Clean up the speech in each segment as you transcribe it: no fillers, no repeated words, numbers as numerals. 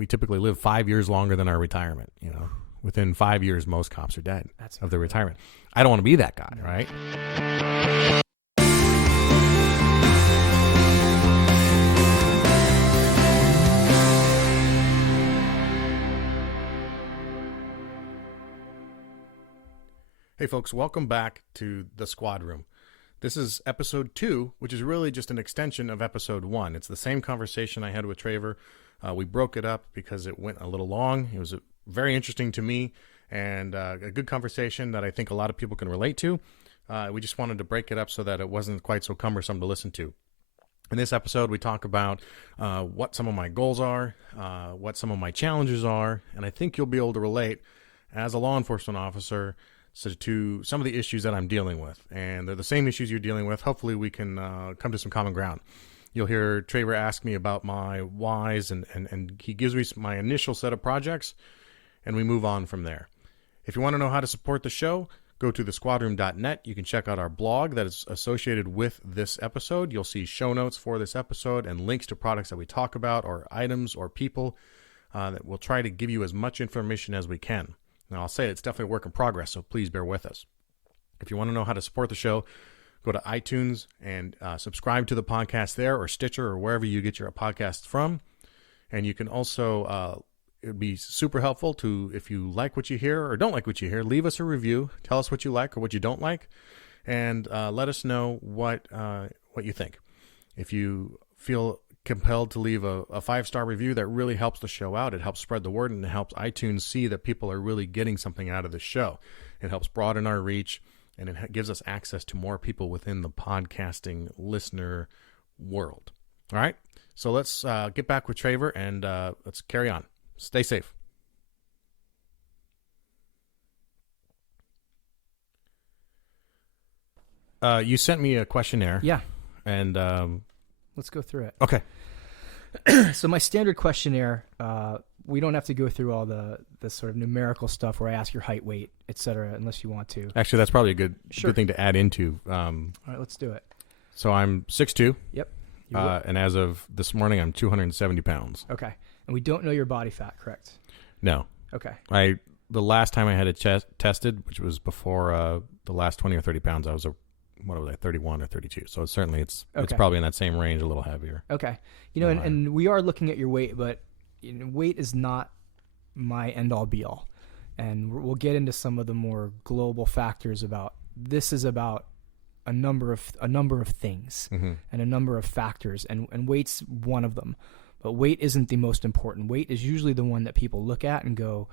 we typically live 5 years longer than our retirement. You know, within 5 years, most cops are dead of their retirement. I don't want to be that guy, right? Hey folks, welcome back to the Squad Room. This is episode 2, which is really just an extension of episode 1. It's the same conversation I had with Traver. We broke it up because it went a little long. It was very interesting to me and a good conversation that I think a lot of people can relate to. We just wanted to break it up so that it wasn't quite so cumbersome to listen to. In this episode, we talk about what some of my goals are, what some of my challenges are, and I think you'll be able to relate as a law enforcement officer to some of the issues that I'm dealing with. And they're the same issues you're dealing with. Hopefully we can come to some common ground. You'll hear Traver ask me about my whys, and he gives me my initial set of projects, and we move on from there. If you want to know how to support the show, go to thesquadroom.net. You can check out our blog that is associated with this episode. You'll see show notes for this episode and links to products that we talk about, or items or people that we'll try to give you as much information as we can. Now, I'll say it's definitely a work in progress, so please bear with us. If you want to know how to support the show, go to iTunes and subscribe to the podcast there, or Stitcher, or wherever you get your podcasts from. And you can also, it would be super helpful to, if you like what you hear or don't like what you hear, leave us a review. Tell us what you like or what you don't like, and let us know what you think. If you feel compelled to leave a 5-star review, that really helps the show out. It helps spread the word, and it helps iTunes see that people are really getting something out of the show. It helps broaden our reach, and it gives us access to more people within the podcasting listener world. All right, so let's get back with Traver, and let's carry on. Stay safe. You sent me a questionnaire. Yeah. And let's go through it. Okay. So my standard questionnaire, we don't have to go through all the sort of numerical stuff where I ask your height, weight, etc., unless you want to. Actually, that's probably a good thing to add into. All right, let's do it. So I'm 6'2". Yep. And as of this morning, I'm 270 pounds. Okay. And we don't know your body fat, correct? No. Okay. The last time I had it tested, which was before the last 20 or 30 pounds, I was 31 or 32. So certainly it's probably in that same range, a little heavier. Okay. And we are looking at your weight, but weight is not my end all be all. And we'll get into some of the more global factors about this is about a number of things and a number of factors, and weight's one of them. But weight isn't the most important. Weight is usually the one that people look at and go,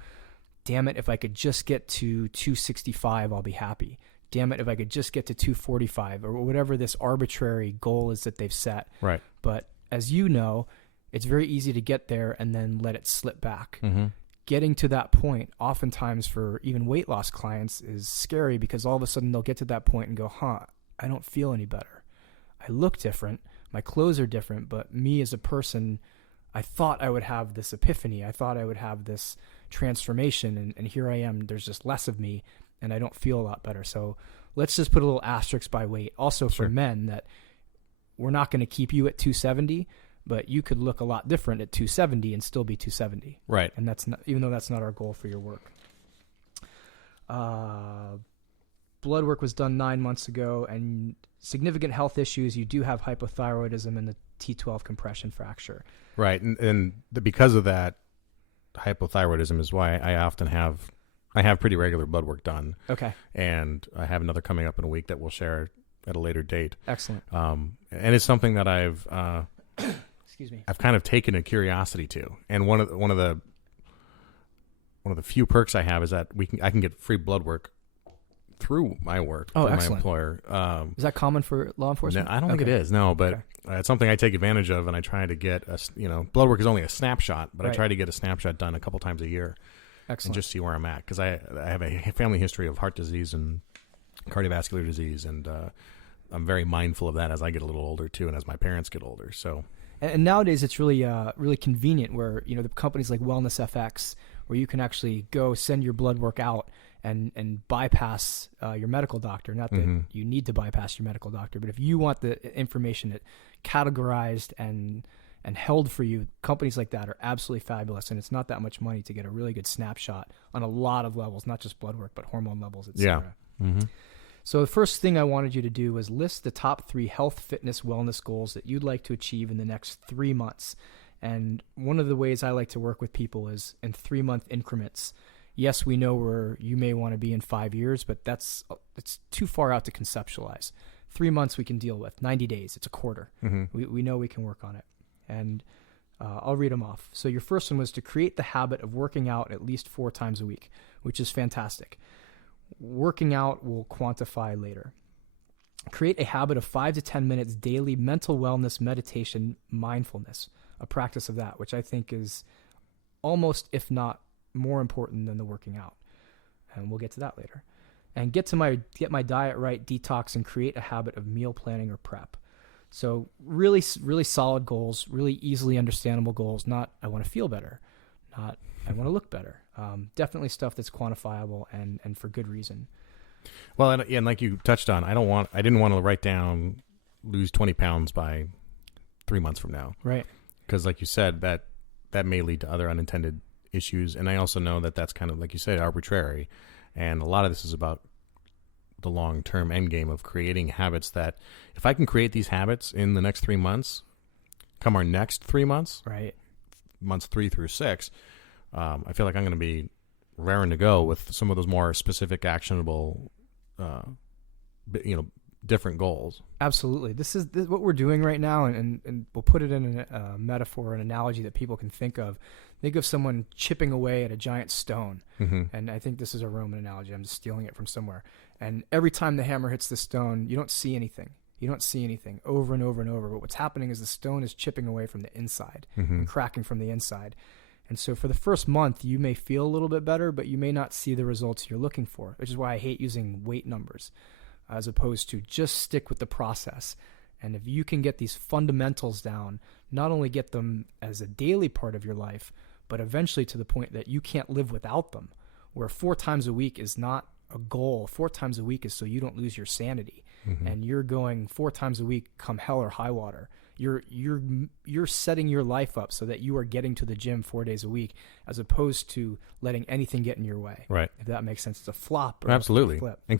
damn it, if I could just get to 265, I'll be happy. Damn it, if I could just get to 245, or whatever this arbitrary goal is that they've set. Right. But as you know, it's very easy to get there and then let it slip back. Mm-hmm. Getting to that point, oftentimes for even weight loss clients, is scary, because all of a sudden they'll get to that point and go, I don't feel any better. I look different. My clothes are different, but me as a person, I thought I would have this epiphany. I thought I would have this transformation, and here I am. There's just less of me, and I don't feel a lot better. So let's just put a little asterisk by weight. Also for men, that we're not going to keep you at 270, but you could look a lot different at 270 and still be 270. Right. And that's not, even though that's not our goal for your work. Blood work was done 9 months ago, and significant health issues. You do have hypothyroidism and the T12 compression fracture. Right. And because of that, hypothyroidism is why I often have pretty regular blood work done. Okay. And I have another coming up in a week that we'll share at a later date. Excellent. And it's something that I've excuse me, I've kind of taken a curiosity to. And one of the few perks I have is that I can get free blood work through my work, through my employer. Is that common for law enforcement? No, I don't think it is, no, but it's something I take advantage of, and I try to get blood work is only a snapshot, but I try to get a snapshot done a couple times a year. Excellent. And just see where I'm at, because I have a family history of heart disease and cardiovascular disease, and I'm very mindful of that as I get a little older too, and as my parents get older. So, and nowadays it's really really convenient, where the companies like WellnessFx, where you can actually go send your blood work out and bypass your medical doctor. Not that you need to bypass your medical doctor, but if you want the information categorized and and held for you. Companies like that are absolutely fabulous, and it's not that much money to get a really good snapshot on a lot of levels, not just blood work, but hormone levels, etc. Yeah. Mm-hmm. So the first thing I wanted you to do was list the top 3 health, fitness, wellness goals that you'd like to achieve in the next 3 months. And one of the ways I like to work with people is in 3-month increments. Yes, we know where you may want to be in 5 years, but it's too far out to conceptualize. 3 months we can deal with. 90 days, it's a quarter. Mm-hmm. We know we can work on it. And I'll read them off. So your first one was to create the habit of working out at least 4 times a week, which is fantastic. Working out will quantify later. Create a habit of 5 to 10 minutes daily mental wellness, meditation, mindfulness, a practice of that, which I think is almost, if not more important than the working out. And we'll get to that later. And get my diet right, detox, and create a habit of meal planning or prep. So really, really solid goals, really easily understandable goals. Not, I want to feel better. Not, I want to look better. Definitely stuff that's quantifiable and for good reason. Well, and like you touched on, I didn't want to write down lose 20 pounds by 3 months from now. Right. Because like you said, that may lead to other unintended issues. And I also know that that's kind of, like you said, arbitrary. And a lot of this is about the long-term end game of creating habits that if I can create these habits in the next 3 months, come our next 3 months, right, months 3 through 6, I feel like I'm going to be raring to go with some of those more specific, actionable, different goals. Absolutely. This is what we're doing right now, and we'll put it in a metaphor, an analogy that people can think of. Think of someone chipping away at a giant stone. Mm-hmm. And I think this is a Roman analogy. I'm just stealing it from somewhere. And every time the hammer hits the stone, you don't see anything. You don't see anything over and over and over. But what's happening is the stone is chipping away from the inside and cracking from the inside. And so for the first month, you may feel a little bit better, but you may not see the results you're looking for, which is why I hate using weight numbers as opposed to just stick with the process. And if you can get these fundamentals down, not only get them as a daily part of your life, but eventually to the point that you can't live without them, where 4 times a week is not a goal. 4 times a week is so you don't lose your sanity. And you're going 4 times a week come hell or high water. You're setting your life up so that you are getting to the gym 4 days a week, as opposed to letting anything get in your way. Right. If that makes sense. It's a flop. Or absolutely. A flip. And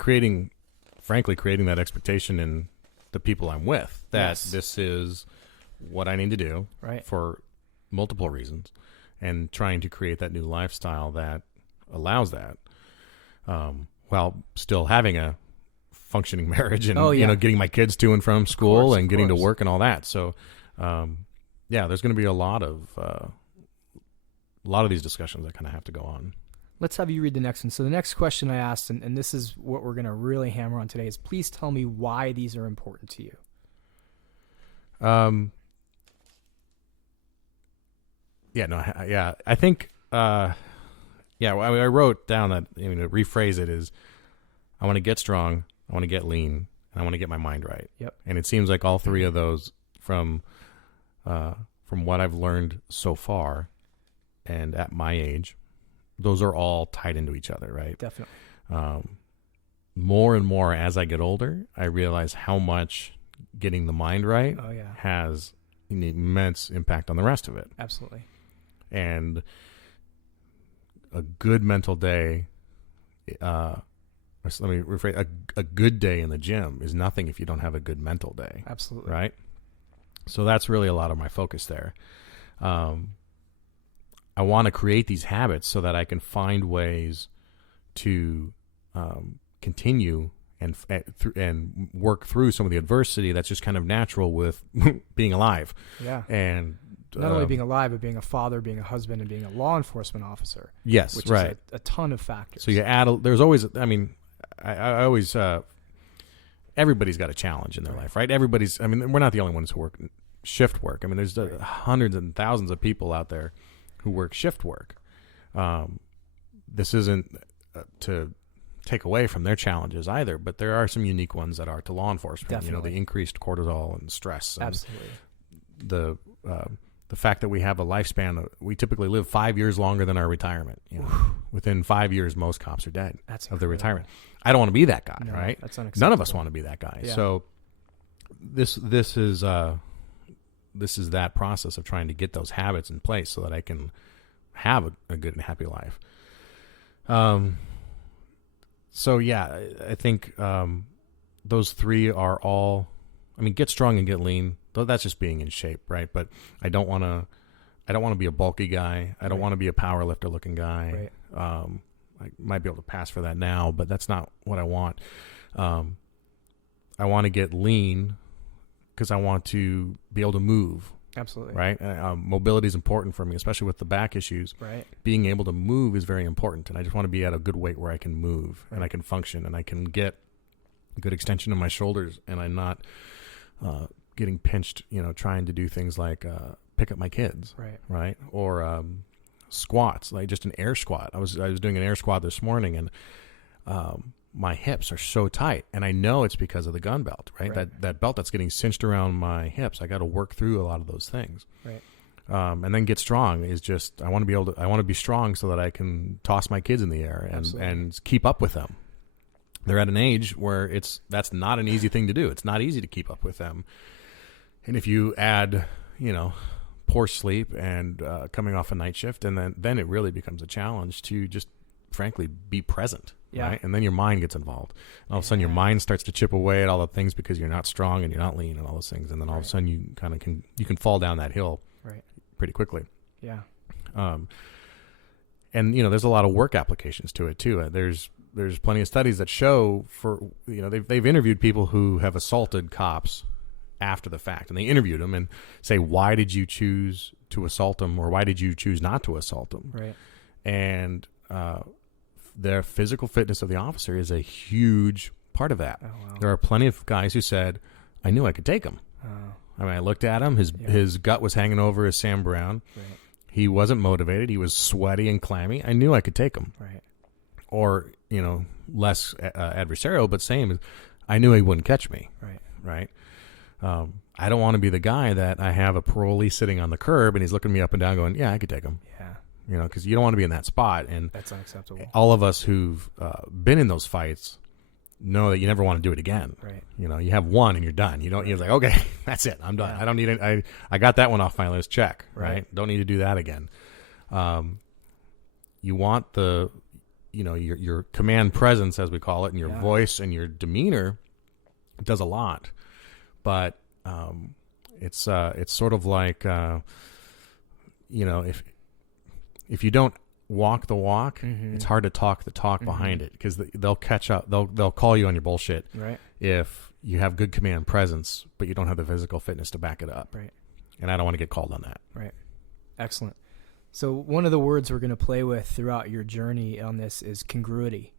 frankly, creating that expectation in the people I'm with that this is what I need to do for multiple reasons, and trying to create that new lifestyle that allows that, while still having a functioning marriage and getting my kids to and from school and getting to work and all that. So there's going to be a lot of these discussions that kind of have to go on. Let's have you read the next one. So the next question I asked, and this is what we're going to really hammer on today, is please tell me why these are important to you. I think I wrote down that, to rephrase it is, I want to get strong, I want to get lean, and I want to get my mind right. Yep. And it seems like all 3 of those from what I've learned so far and at my age, those are all tied into each other, right? Definitely. More and more as I get older, I realize how much getting the mind right has an immense impact on the rest of it. Absolutely. And a good mental day, let me rephrase, a good day in the gym is nothing if you don't have a good mental day. Absolutely. Right? So that's really a lot of my focus there. I want to create these habits so that I can find ways to continue and work through some of the adversity that's just kind of natural with being alive. Yeah. And not only being alive, but being a father, being a husband, and being a law enforcement officer. Yes, which right. is a ton of factors. So you add, there's always, I always, everybody's got a challenge in their life, right? We're not the only ones who work shift work. There's hundreds and thousands of people out there who work shift work. This isn't to take away from their challenges either, but there are some unique ones that are to law enforcement. Definitely. The increased cortisol and stress. And absolutely. The fact that we have a lifespan, we typically live 5 years longer than our retirement. Within 5 years, most cops are dead of their retirement. I don't want to be that guy, right? That's unacceptable. None of us want to be that guy. Yeah. So this is this is that process of trying to get those habits in place so that I can have a good and happy life. So yeah, I think those three are all, I mean, get strong and get lean. Though that's just being in shape, right? But I don't want to be a bulky guy. I don't want to be a power lifter looking guy. Right. I might be able to pass for that now, but that's not what I want. I want to get lean because I want to be able to move. Absolutely. Right. Mobility is important for me, especially with the back issues. Right. Being able to move is very important. And I just want to be at a good weight where I can move and I can function and I can get a good extension in my shoulders and I'm not getting pinched, trying to do things like pick up my kids. Right. Right. Or squats, like just an air squat. I was doing an air squat this morning and my hips are so tight, and I know it's because of the gun belt, right? That belt that's getting cinched around my hips. I got to work through a lot of those things. Right. And then get strong is just, I want to be strong so that I can toss my kids in the air and keep up with them. They're at an age where that's not an easy thing to do. It's not easy to keep up with them. And if you add, poor sleep and coming off a night shift, and then it really becomes a challenge to just frankly be present. Yeah. Right? And then your mind gets involved. And all of a sudden your mind starts to chip away at all the things because you're not strong and you're not lean and all those things. And then all of a sudden you kind of can fall down that hill pretty quickly. Yeah. And there's a lot of work applications to it too. There's plenty of studies that show they've interviewed people who have assaulted cops after the fact, and they interviewed them and say, why did you choose to assault them, or why did you choose not to assault them? Right. And their physical fitness of the officer is a huge part of that. Oh, wow. There are plenty of guys who said, I knew I could take him. Oh. I mean, I looked at him, his gut was hanging over his Sam Brown. Right. He wasn't motivated. He was sweaty and clammy. I knew I could take him. Right. Or, less adversarial, but same. I knew he wouldn't catch me. Right. Right. I don't want to be the guy that I have a parolee sitting on the curb and he's looking me up and down going, yeah, I could take him. Yeah. Because you don't want to be in that spot. And that's unacceptable. All of us who've been in those fights know that you never want to do it again. Right. You have one and you're done. You're like, okay, that's it. I'm done. Yeah. I don't need it. I got that one off my list. Check. Right. Don't need to do that again. You want your command presence, as we call it, and your voice and your demeanor does a lot. But it's sort of like if you don't walk the walk, it's hard to talk the talk behind it, because they'll catch up. They'll call you on your bullshit if you have good command presence, but you don't have the physical fitness to back it up. Right. And I don't want to get called on that. Right. Excellent. So one of the words we're going to play with throughout your journey on this is congruity.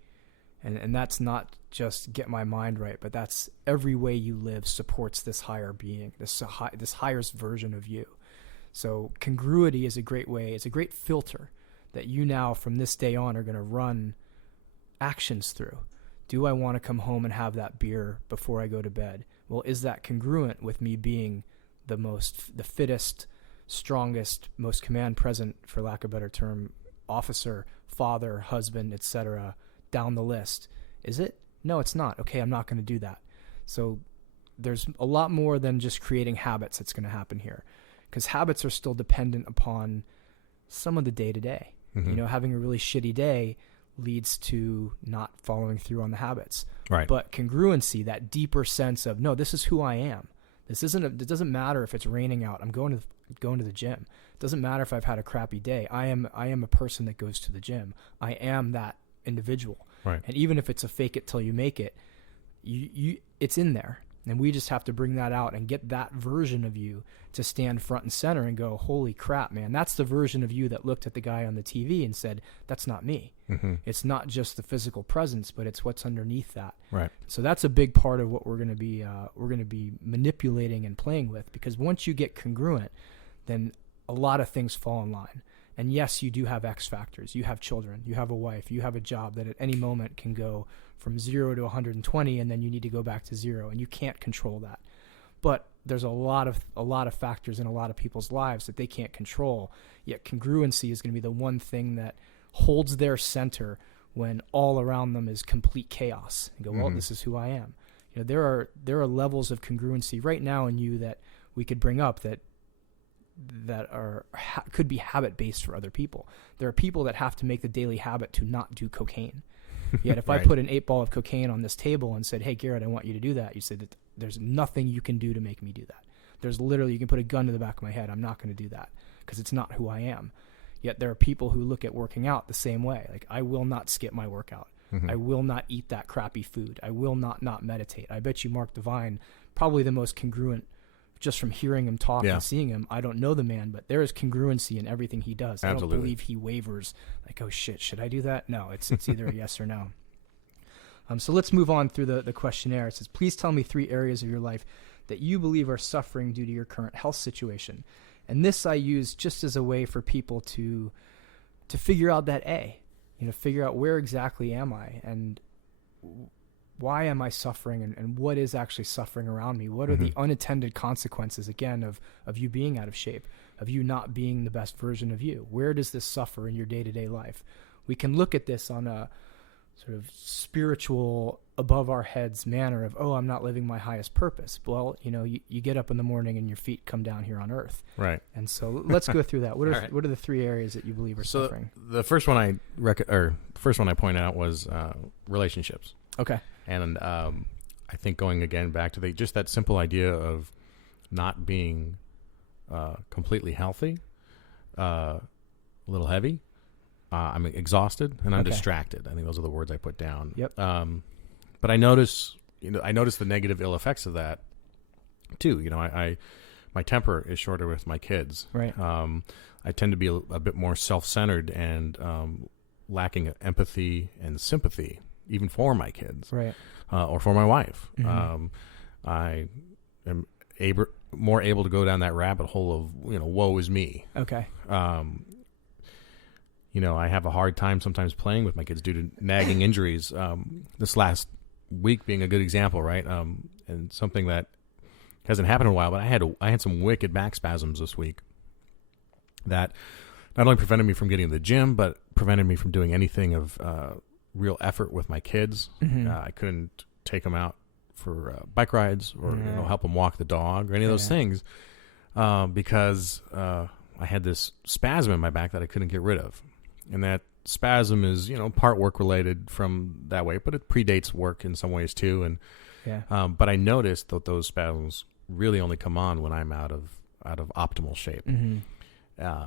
And that's not just get my mind right, but that's every way you live supports this higher being, this highest version of you. So congruity is a great way. It's a great filter that you now from this day on are going to run actions through. Do I want to come home and have that beer before I go to bed? Well, is that congruent with me being the fittest, strongest, most command present, for lack of a better term, officer, father, husband, etc., down the list? Is it? No, it's not. Okay, I'm not going to do that. So there's a lot more than just creating habits that's going to happen here, because habits are still dependent upon some of the day-to-day. Having a really shitty day leads to not following through on the habits. Right. But congruency, that deeper sense of, no, this is who I am. It doesn't matter if it's raining out. I'm going to the gym. It doesn't matter if I've had a crappy day. I am a person that goes to the gym. I am that individual. Right. And even if it's a fake it till you make it, it's in there. And we just have to bring that out and get that version of you to stand front and center and go, holy crap, man, that's the version of you that looked at the guy on the TV and said, that's not me. It's not just the physical presence, but it's what's underneath that. Right. So that's a big part of what we're going to be manipulating and playing with, because once you get congruent, then a lot of things fall in line. And yes, you do have X factors. You have children, you have a wife, you have a job that at any moment can go from 0 to 120, and then you need to go back to 0, and you can't control that. But there's a lot of factors in a lot of people's lives that they can't control. Yet congruency is going to be the one thing that holds their center when all around them is complete chaos. And go, well, this is who I am. There are levels of congruency right now in you that we could bring up that that could be habit based for other people. There are people that have to make the daily habit to not do cocaine. Yet if Right. I put an 8 ball of cocaine on this table and said, hey, Garrett, I want you to do that, you said that there's nothing you can do to make me do that. There's literally, you can put a gun to the back of my head. I'm not going to do that because it's not who I am. Yet there are people who look at working out the same way. Like, I will not skip my workout. Mhm. I will not eat that crappy food. I will not meditate. I bet you Mark Divine, probably the most congruent, just from hearing him talk Yeah. and seeing him. I don't know the man, but there is congruency in everything he does. I Absolutely. don't believe he wavers like, oh shit, should I do that? No, it's either a yes or no. So let's move on through the questionnaire. It says, please tell me 3 areas of your life that you believe are suffering due to your current health situation. And this I use just as a way for people to figure out that figure out where exactly am I and why am I suffering and what is actually suffering around me? What are the unintended consequences, again, of you being out of shape, of you not being the best version of you? Where does this suffer in your day-to-day life? We can look at this on a sort of spiritual, above our heads manner of, oh, I'm not living my highest purpose. Well, you get up in the morning and your feet come down here on earth. Right. And so let's go through that. What are All right. what are the 3 areas that you believe are suffering? The first one I pointed out was relationships. Okay. And I think going again back to just that simple idea of not being completely healthy, a little heavy. I'm exhausted and I'm distracted. I think those are the words I put down. Yep. But I notice the negative ill effects of that too. My temper is shorter with my kids. Right. I tend to be a bit more self-centered and lacking empathy and sympathy, even for my kids, Right. Or for my wife. Mm-hmm. I am more able to go down that rabbit hole of woe is me. Okay. I have a hard time sometimes playing with my kids due to nagging injuries. This last week being a good example, right? And something that hasn't happened in a while, but I had some wicked back spasms this week that not only prevented me from getting to the gym, but prevented me from doing anything of real effort with my kids. Mm-hmm. I couldn't take them out for bike rides or help them walk the dog or any of those things because I had this spasm in my back that I couldn't get rid of. And that spasm is, part work related from that way, but it predates work in some ways too. And but I noticed that those spasms really only come on when I'm out of optimal shape. Mm-hmm.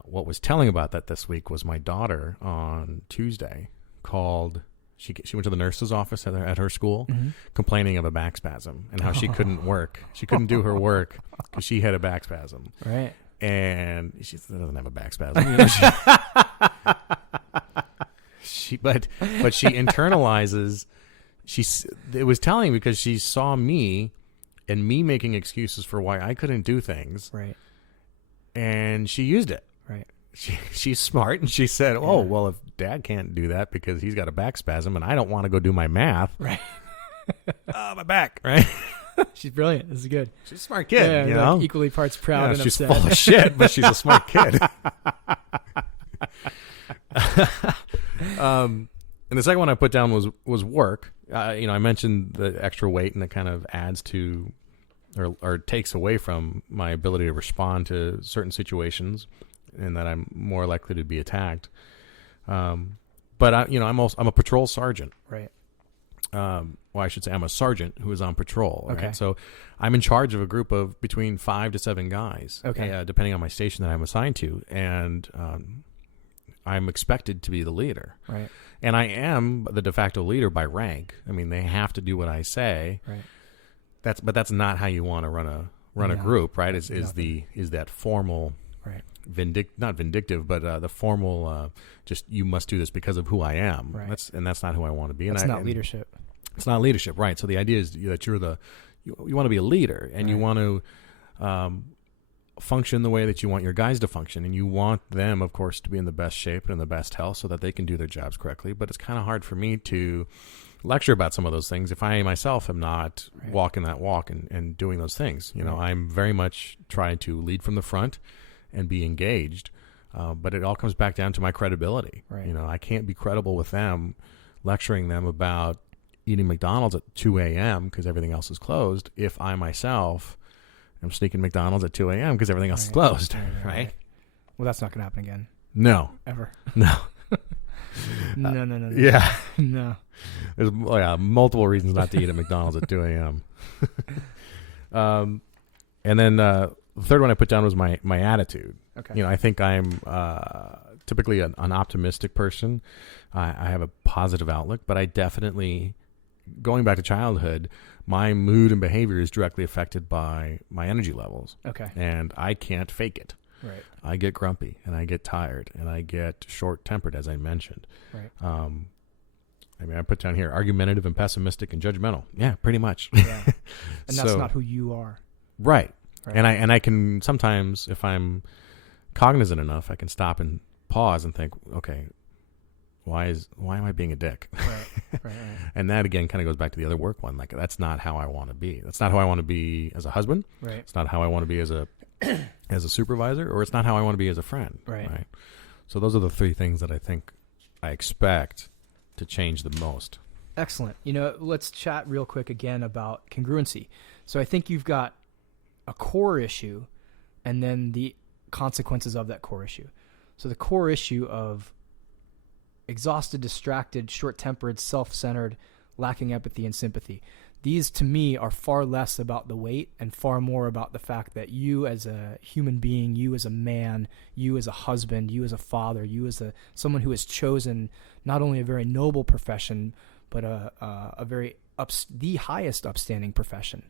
What was telling about that this week was my daughter on Tuesday called. She went to the nurse's office at her school, complaining of a back spasm and how she couldn't work. She couldn't do her work because she had a back spasm. Right. And she doesn't have a back spasm. But she internalizes. It was telling because she saw me and me making excuses for why I couldn't do things. Right. And she used it. Right. She's smart, and she said, "Oh, well, if Dad can't do that because he's got a back spasm, and I don't want to go do my math, Right. My back, right?" She's brilliant. This is good. She's a smart kid, like equally parts proud and she's upset. full of shit, but she's a smart kid. And the second one I put down was work. I mentioned the extra weight, and it kind of adds to or takes away from my ability to respond to certain situations, and that I'm more likely to be attacked. But I'm a patrol sergeant. Right. Well, I should say I'm a sergeant who is on patrol. Right? Okay. So I'm in charge of a group of between 5 to 7 guys. Okay. Depending on my station that I'm assigned to, and I'm expected to be the leader. Right. And I am the de facto leader by rank. I mean, they have to do what I say. Right. That's not how you want to run a group, right? Is that formal, right? Not vindictive, but the formal. Just you must do this because of who I am. Right. That's not who I want to be. That's not leadership. It's not leadership, right? So the idea is that you're you want to be a leader, and you want to function the way that you want your guys to function, and you want them, of course, to be in the best shape and in the best health so that they can do their jobs correctly. But it's kind of hard for me to lecture about some of those things if I myself am not walking that walk and doing those things. I'm very much trying to lead from the front and be engaged, but it all comes back down to my credibility. Right. I can't be credible with them, lecturing them about eating McDonald's at 2 a.m. because everything else is closed if I myself I'm sneaking McDonald's at 2 a.m. because everything else is closed, right? Well, that's not going to happen again. No. Ever. No. No. Yeah. No. There's multiple reasons not to eat at McDonald's at 2 a.m. And then the third one I put down was my attitude. Okay. I think I'm typically an optimistic person. I have a positive outlook, but I definitely, going back to childhood, my mood and behavior is directly affected by my energy levels. Okay. And I can't fake it. Right. I get grumpy and I get tired and I get short-tempered, as I mentioned. Right. I put down here argumentative and pessimistic and judgmental. Yeah, pretty much. Yeah. And that's not who you are. Right. And I can sometimes, if I'm cognizant enough, I can stop and pause and think, okay, why am I being a dick? Right. And that again kind of goes back to the other work one. Like, that's not how I want to be. That's not how I want to be as a husband. Right. It's not how I want to be as a supervisor, or it's not how I want to be as a friend. Right. So those are the three things that I think I expect to change the most. Excellent. Let's chat real quick again about congruency. So I think you've got a core issue and then the consequences of that core issue. So the core issue of exhausted, distracted, short-tempered, self-centered, lacking empathy and sympathy. These, to me, are far less about the weight and far more about the fact that you as a human being, you as a man, you as a husband, you as a father, you as someone who has chosen not only a very noble profession, but the highest upstanding profession,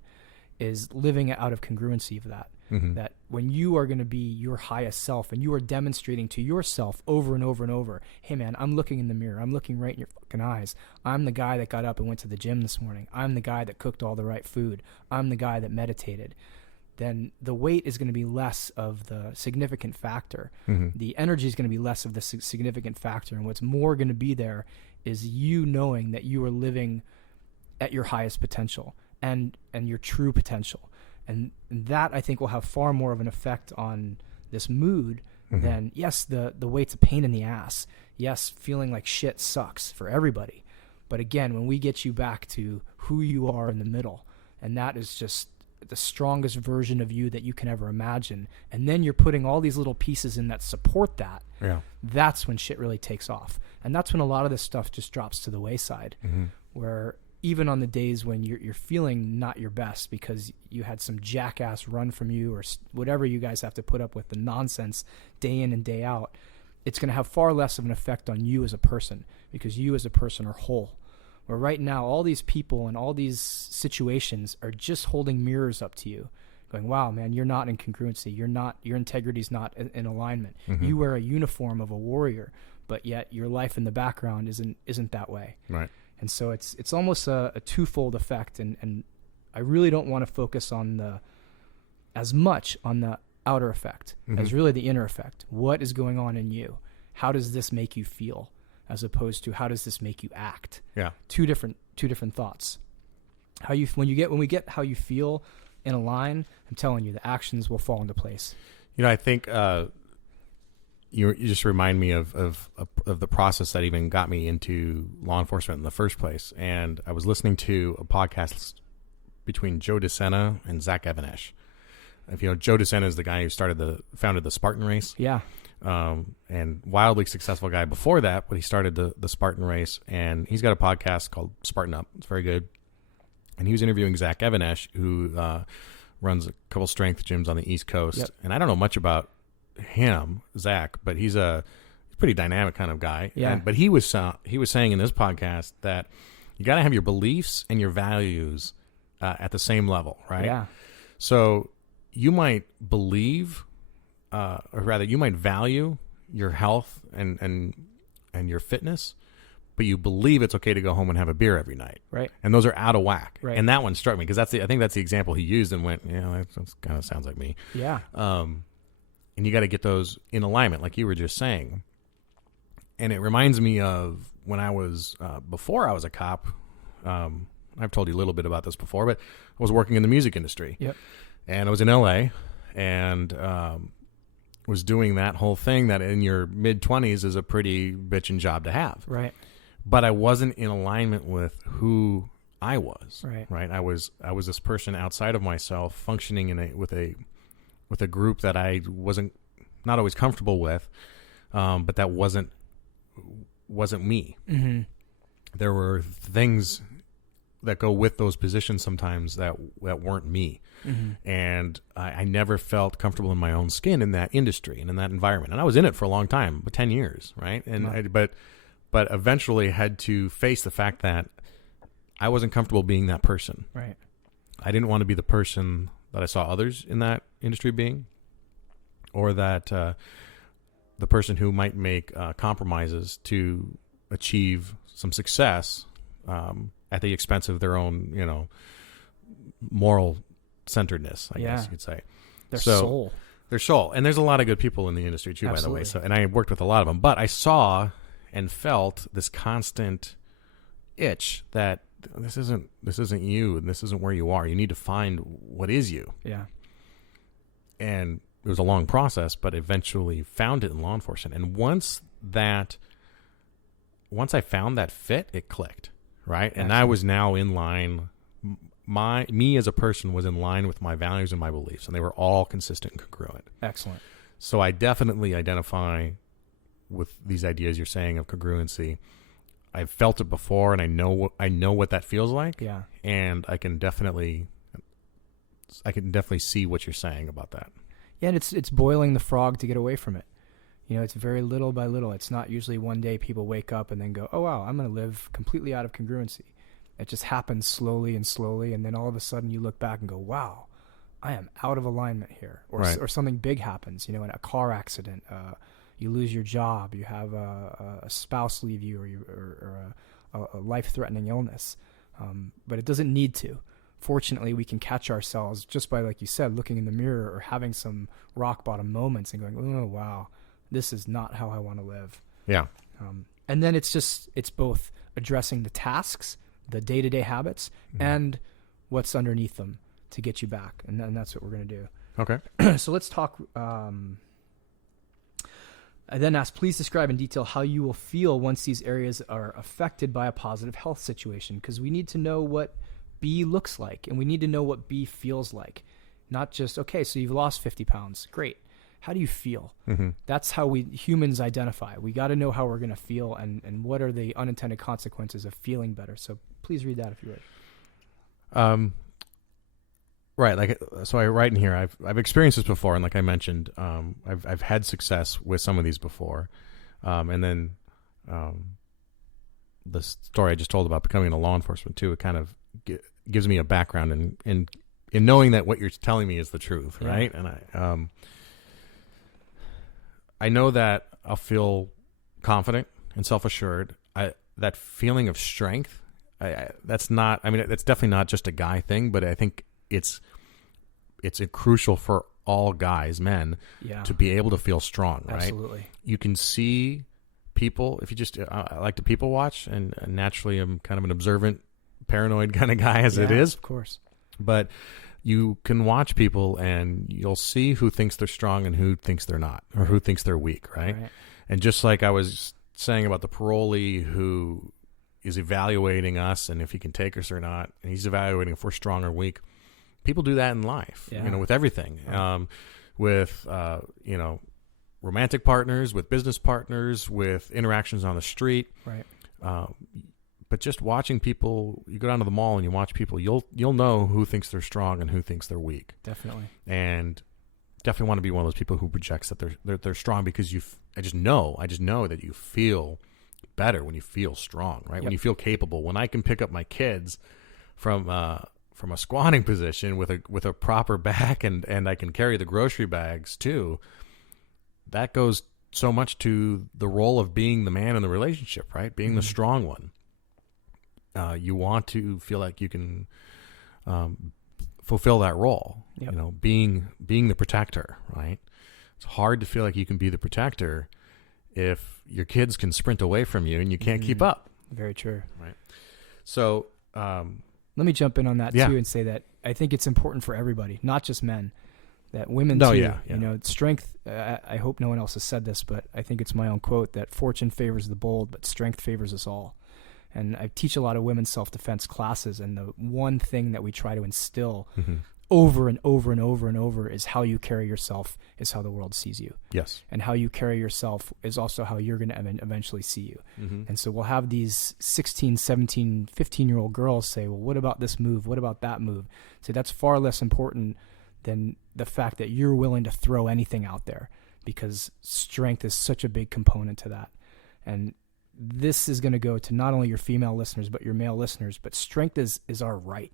is living out of congruency of that. Mm-hmm. That when you are going to be your highest self and you are demonstrating to yourself over and over and over, hey man, I'm looking in the mirror. I'm looking right in your fucking eyes. I'm the guy that got up and went to the gym this morning. I'm the guy that cooked all the right food. I'm the guy that meditated. Then the weight is going to be less of the significant factor. Mm-hmm. The energy is going to be less of the significant factor. And what's more going to be there is you knowing that you are living at your highest potential and your true potential. And that, I think, will have far more of an effect on this mood mm-hmm. than, yes, the weight's a pain in the ass. Yes, feeling like shit sucks for everybody. But again, when we get you back to who you are in the middle, and that is just the strongest version of you that you can ever imagine, and then you're putting all these little pieces in that support that, that's when shit really takes off. And that's when a lot of this stuff just drops to the wayside, mm-hmm. where even on the days when you're feeling not your best because you had some jackass run from you or whatever you guys have to put up with, the nonsense day in and day out, it's going to have far less of an effect on you as a person because you as a person are whole. Where right now, all these people and all these situations are just holding mirrors up to you going, wow, man, you're not in congruency. Your integrity's not in alignment. Mm-hmm. You wear a uniform of a warrior, but yet your life in the background isn't that way. Right. And so it's almost a twofold effect, and I really don't want to focus on as much on the outer effect mm-hmm. as really the inner effect. What is going on in you? How does this make you feel, as opposed to how does this make you act? Yeah, two different thoughts. When we get how you feel in a line, I'm telling you, the actions will fall into place. I think. You just remind me of the process that even got me into law enforcement in the first place. And I was listening to a podcast between Joe DeSena and Zach Evanesh. If Joe DeSena is the guy who founded the Spartan race. Yeah. And wildly successful guy before that, but he started the Spartan race, and he's got a podcast called Spartan Up. It's very good. And he was interviewing Zach Evanesh, who runs a couple strength gyms on the East Coast. Yep. And I don't know much about him, Zach, but he's a pretty dynamic kind of guy. Yeah. But he was saying in this podcast that you got to have your beliefs and your values at the same level, right? Yeah. So you might believe, or rather, you might value your health and your fitness, but you believe it's okay to go home and have a beer every night, right? And those are out of whack. Right. And that one struck me because I think that's the example he used and went, that kind of sounds like me. Yeah. And you got to get those in alignment, like you were just saying. And it reminds me of when I was, before I was a cop, I've told you a little bit about this before, but I was working in the music industry. Yep. And I was in LA and was doing that whole thing that in your mid-20s is a pretty bitchin' job to have. Right. But I wasn't in alignment with who I was. Right. I was this person outside of myself, functioning with a group that I wasn't not always comfortable with, but that wasn't me. Mm-hmm. There were things that go with those positions sometimes that weren't me. Mm-hmm. And I never felt comfortable in my own skin in that industry and in that environment. And I was in it for a long time, but 10 years, right? And Right. but eventually had to face the fact that I wasn't comfortable being that person. Right. I didn't want to be the person that I saw others in that industry being, or that the person who might make compromises to achieve some success at the expense of their own, moral centeredness, I guess you could say. Their soul. Their soul. And there's a lot of good people in the industry too, Absolutely. by the way. So, and I worked with a lot of them, but I saw and felt this constant itch that this isn't you, and this isn't where you are. You need to find what is you. Yeah. And it was a long process, but eventually found it in law enforcement. And once I found that fit, it clicked, right? Excellent. And I was now in line. Me as a person was in line with my values and my beliefs, and they were all consistent and congruent. Excellent. So I definitely identify with these ideas you're saying of congruency. I've felt it before, and I know what that feels like. Yeah. And I can definitely see what you're saying about that. Yeah, and it's boiling the frog to get away from it. It's very little by little. It's not usually one day people wake up and then go, oh, wow, I'm going to live completely out of congruency. It just happens slowly and slowly, and then all of a sudden you look back and go, wow, I am out of alignment here. Or Right. or something big happens, in a car accident, you lose your job, you have a spouse leave you, or a life-threatening illness. But it doesn't need to. Fortunately, we can catch ourselves just by, like you said, looking in the mirror or having some rock-bottom moments and going, oh, wow, this is not how I want to live. Yeah. And then it's both addressing the tasks, the day-to-day habits, and what's underneath them to get you back. And that's what we're going to do. Okay. So let's talk. I then asked, please describe in detail how you will feel once these areas are affected by a positive health situation, because we need to know what B looks like, and we need to know what B feels like. Not just, okay, so you've lost 50 pounds. Great. How do you feel? Mm-hmm. That's how we humans identify. We got to know how we're going to feel and what are the unintended consequences of feeling better. So please read that if you would. Right. So I write in here, I've experienced this before. And like I mentioned, I've had success with some of these before. And then, the story I just told about becoming a law enforcement too, it kind of gives me a background in knowing that what you're telling me is the truth. Yeah. Right. And I know that I'll feel confident and self-assured. That feeling of strength, that's definitely not just a guy thing, but I think it's crucial for all guys, men, to be able to feel strong, right? Absolutely. You can see people, if you just, I like to people watch, and naturally I'm kind of an observant, paranoid kind of guy as it is. Of course. But you can watch people and you'll see who thinks they're strong and who thinks they're not, or who thinks they're weak, right? And just like I was saying about the parolee who is evaluating us and if he can take us or not, and he's evaluating if we're strong or weak. People do that in life, with everything, with romantic partners, with business partners, with interactions on the street. Right. But just watching people, you go down to the mall and you watch people, you'll know who thinks they're strong and who thinks they're weak. Definitely. And definitely want to be one of those people who projects that they're strong, because I just know that you feel better when you feel strong, right? Yep. When you feel capable. When I can pick up my kids from a squatting position with a proper back and I can carry the grocery bags too, that goes so much to the role of being the man in the relationship, right? Being the strong one. You want to feel like you can fulfill that role, being the protector, right? It's hard to feel like you can be the protector if your kids can sprint away from you and you can't keep up. Very true. Right. So, let me jump in on that too and say that I think it's important for everybody, not just men, that women too. Strength. I hope no one else has said this, but I think it's my own quote that fortune favors the bold, but strength favors us all. And I teach a lot of women's self-defense classes, and the one thing that we try to instill Mm-hmm. over and over and over and over is how you carry yourself is how the world sees you. Yes. And how you carry yourself is also how you're going to eventually see you. Mm-hmm. And so we'll have these 16, 17, 15-year-old girls say, well, what about this move? What about that move? So that's far less important than the fact that you're willing to throw anything out there, because strength is such a big component to that. And this is going to go to not only your female listeners, but your male listeners. But strength is our right.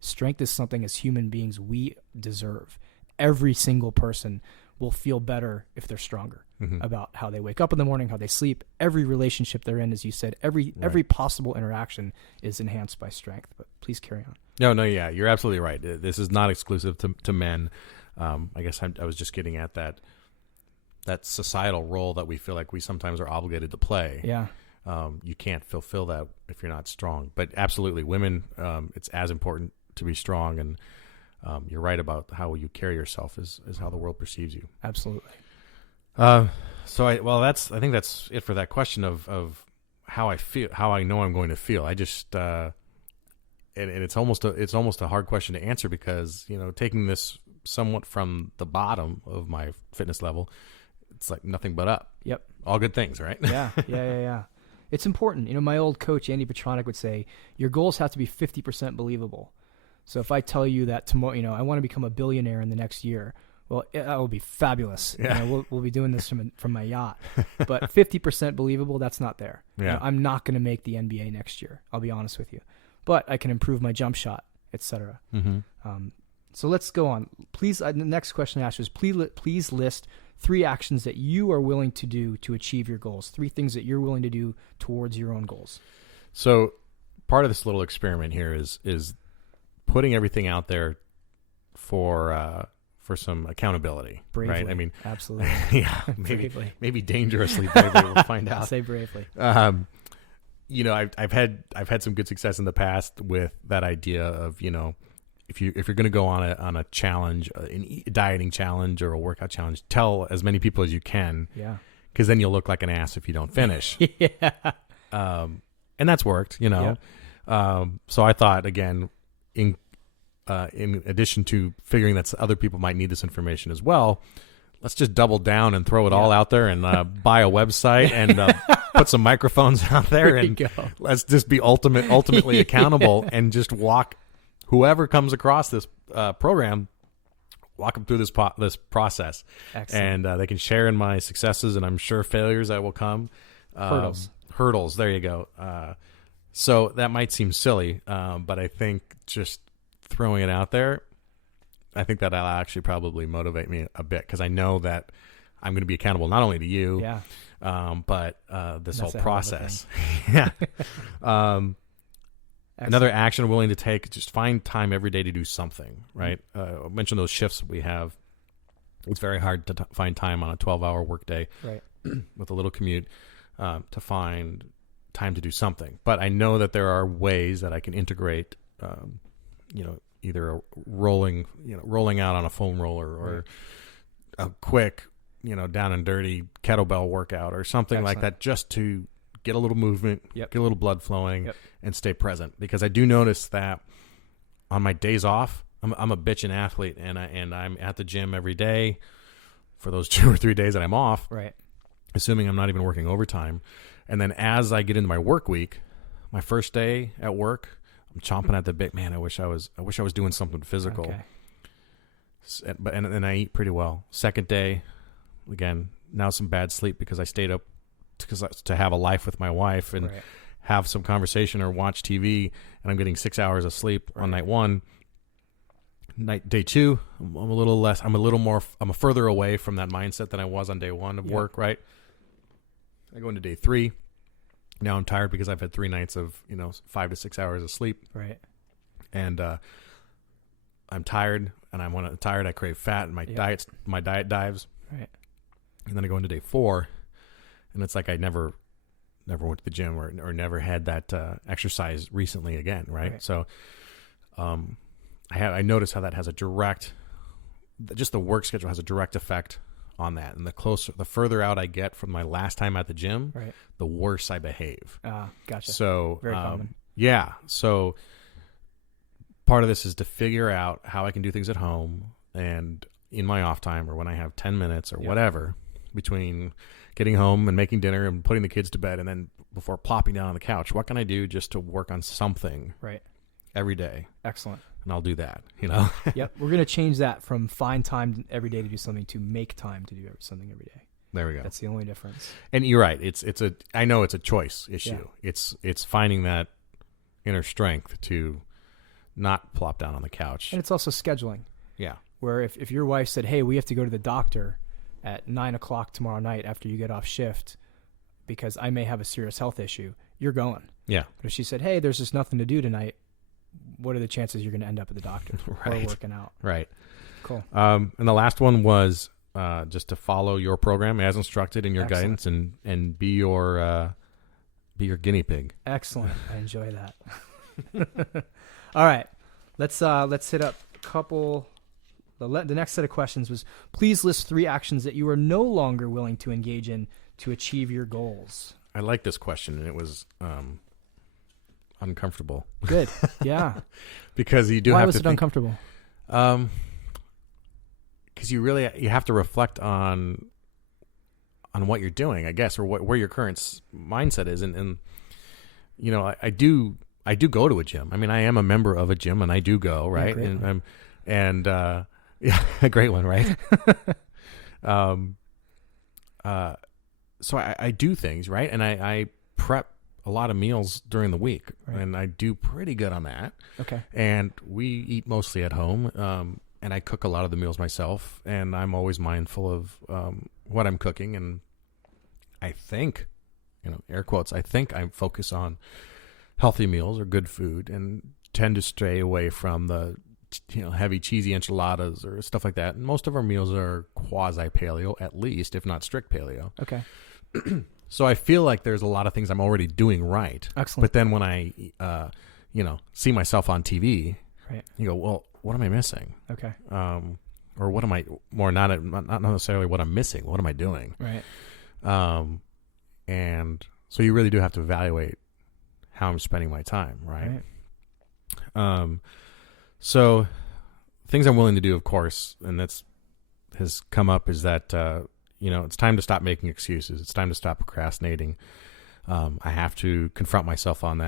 Strength is something as human beings we deserve. Every single person will feel better if they're stronger about how they wake up in the morning, how they sleep. Every relationship they're in, as you said, every possible interaction is enhanced by strength. But please carry on. No, yeah, you're absolutely right. This is not exclusive to men. I guess I was just getting at that societal role that we feel like we sometimes are obligated to play. Yeah. You can't fulfill that if you're not strong. But absolutely, women, it's as important to be strong. And you're right about how you carry yourself is how the world perceives you. Absolutely. I think that's it for that question of how I feel, how I know I'm going to feel. I just and it's almost a hard question to answer, because taking this somewhat from the bottom of my fitness level, it's like nothing but up. Yep. All good things, right? Yeah. It's important. My old coach Andy Petronic would say your goals have to be 50% believable. So if I tell you that tomorrow, I want to become a billionaire in the next year, well, that will be fabulous. Yeah. We'll be doing this from my yacht. But 50% believable, that's not there. Yeah. I'm not going to make the NBA next year. I'll be honest with you. But I can improve my jump shot, etc. Mm-hmm. So let's go on. Please, the next question I asked was, please list 3 actions that you are willing to do to achieve your goals. 3 things that you're willing to do towards your own goals. So part of this little experiment here is putting everything out there for some accountability. Bravely, right? I mean, absolutely. Yeah, maybe dangerously bravely. We'll find out. Say bravely. I've had some good success in the past with that idea of, if you're going to go on a challenge, a dieting challenge or a workout challenge, tell as many people as you can. Yeah. Because then you'll look like an ass if you don't finish. Yeah. And that's worked, Yep. So I thought, again, in addition to figuring that other people might need this information as well, let's just double down and throw it all out there and buy a website and put some microphones out there and let's just be ultimately accountable and just walk whoever comes across this program, walk them through this process. Excellent. And they can share in my successes and I'm sure failures that will come. Hurdles. There you go. So that might seem silly, but I think just throwing it out there, I think that'll actually probably motivate me a bit, because I know that I'm going to be accountable not only to you, but this whole process. Yeah. Another action I'm willing to take, just find time every day to do something, right? I mentioned those shifts we have. It's very hard to find time on a 12-hour workday with a little commute to find time to do something. But I know that there are ways that I can integrate, either rolling out on a foam roller or a quick, down and dirty kettlebell workout or something like that, just to get a little movement, get a little blood flowing, and stay present. Because I do notice that on my days off, I'm a bitchin' athlete, and I'm at the gym every day for those 2 or 3 days that I'm off. Right. Assuming I'm not even working overtime. And then as I get into my work week, my first day at work, I'm chomping at the bit. Man, I wish I was doing something physical. Okay. And then I eat pretty well. Second day, again, now some bad sleep because I stayed up to have a life with my wife and have some conversation or watch TV, and I'm getting 6 hours of sleep on night 1. Day 2, I'm a little less. I'm further away from that mindset than I was on day 1 of work. Right. I go into day 3. Now I'm tired because I've had 3 nights of 5 to 6 hours of sleep. Right. And I'm tired, and when I'm tired, I crave fat, and my diet dives. Right. And then I go into day 4, and it's like I never went to the gym or never had that exercise recently again. Right. So, I notice how that has just the work schedule has a direct effect on that. And the further out I get from my last time at the gym, Right. the worse I behave. Gotcha. So, Very common. yeah. So part of this is to figure out how I can do things at home and in my off time, or when I have 10 minutes or whatever between getting home and making dinner and putting the kids to bed, and then before plopping down on the couch, what can I do just to work on something Right. every day? Excellent. And I'll do that, Yep. We're going to change that from find time every day to do something to make time to do something every day. There we go. That's the only difference. And you're right. I know it's a choice issue. Yeah. It's finding that inner strength to not plop down on the couch. And it's also scheduling. Yeah. Where if your wife said, hey, we have to go to the doctor at 9:00 tomorrow night after you get off shift because I may have a serious health issue, you're going. Yeah. But if she said, hey, there's just nothing to do tonight, what are the chances you're going to end up at the doctor Right. or working out? Right. Cool. And the last one was just to follow your program as instructed in your Excellent. guidance and be your guinea pig. Excellent. I enjoy that. All right. Let's hit up a couple. The next set of questions was, please list 3 actions that you are no longer willing to engage in to achieve your goals. I like this question, and it was uncomfortable. Good. Yeah. Because you do Why have was to it think, uncomfortable? because you have to reflect on what you're doing, I guess, or where your current mindset is, and I do go to a gym. I mean, I am a member of a gym, and I do go, right, yeah, a great one, right? So I do things, right, and I prep a lot of meals during the week, Right. and I do pretty good on that. Okay. And we eat mostly at home, and I cook a lot of the meals myself, and I'm always mindful of what I'm cooking. And I think, air quotes, I think I focus on healthy meals or good food and tend to stray away from the heavy cheesy enchiladas or stuff like that. And most of our meals are quasi paleo, at least, if not strict paleo. Okay. So I feel like there's a lot of things I'm already doing right. Excellent. But then when I, see myself on TV, Right. you go, well, what am I missing? Okay. Or what am I not necessarily what I'm missing? What am I doing? Right. And so you really do have to evaluate how I'm spending my time, right? So things I'm willing to do, of course, and has come up, is that it's time to stop making excuses. It's time to stop procrastinating. I have to confront myself on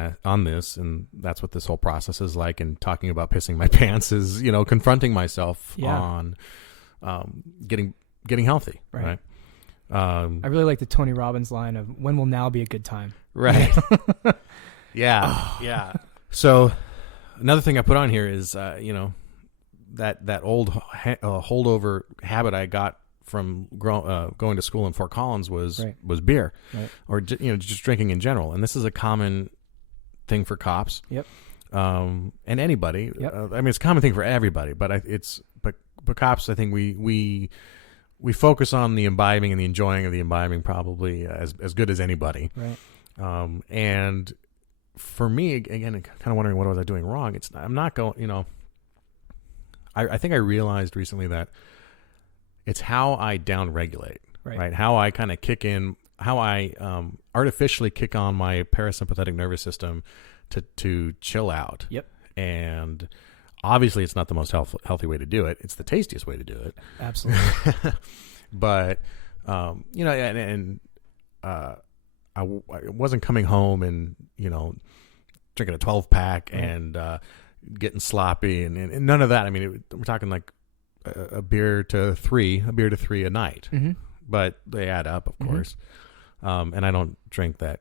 this, and that's what this whole process is like. And talking about pissing my pants is, confronting myself on getting healthy, right? I really like the Tony Robbins line of, when will now be a good time? Right. Yeah. So another thing I put on here is, that old holdover habit I got from going to school in Fort Collins was beer, right. or just drinking in general. And this is a common thing for cops. Yep. And anybody. Yep. I mean, it's a common thing for everybody, but but cops, I think we focus on the imbibing and the enjoying of the imbibing probably as good as anybody. Right. And for me, again, kind of wondering what was I doing wrong. I'm not going. I think I realized recently that it's how I downregulate, right? How I kind of kick in, how I artificially kick on my parasympathetic nervous system to chill out. Yep. And obviously, it's not the most healthy way to do it. It's the tastiest way to do it. Absolutely. But I wasn't coming home and drinking a 12-pack and getting sloppy and none of that. I mean, we're talking like a beer to three a night, mm-hmm. but they add up, of course. And I don't drink that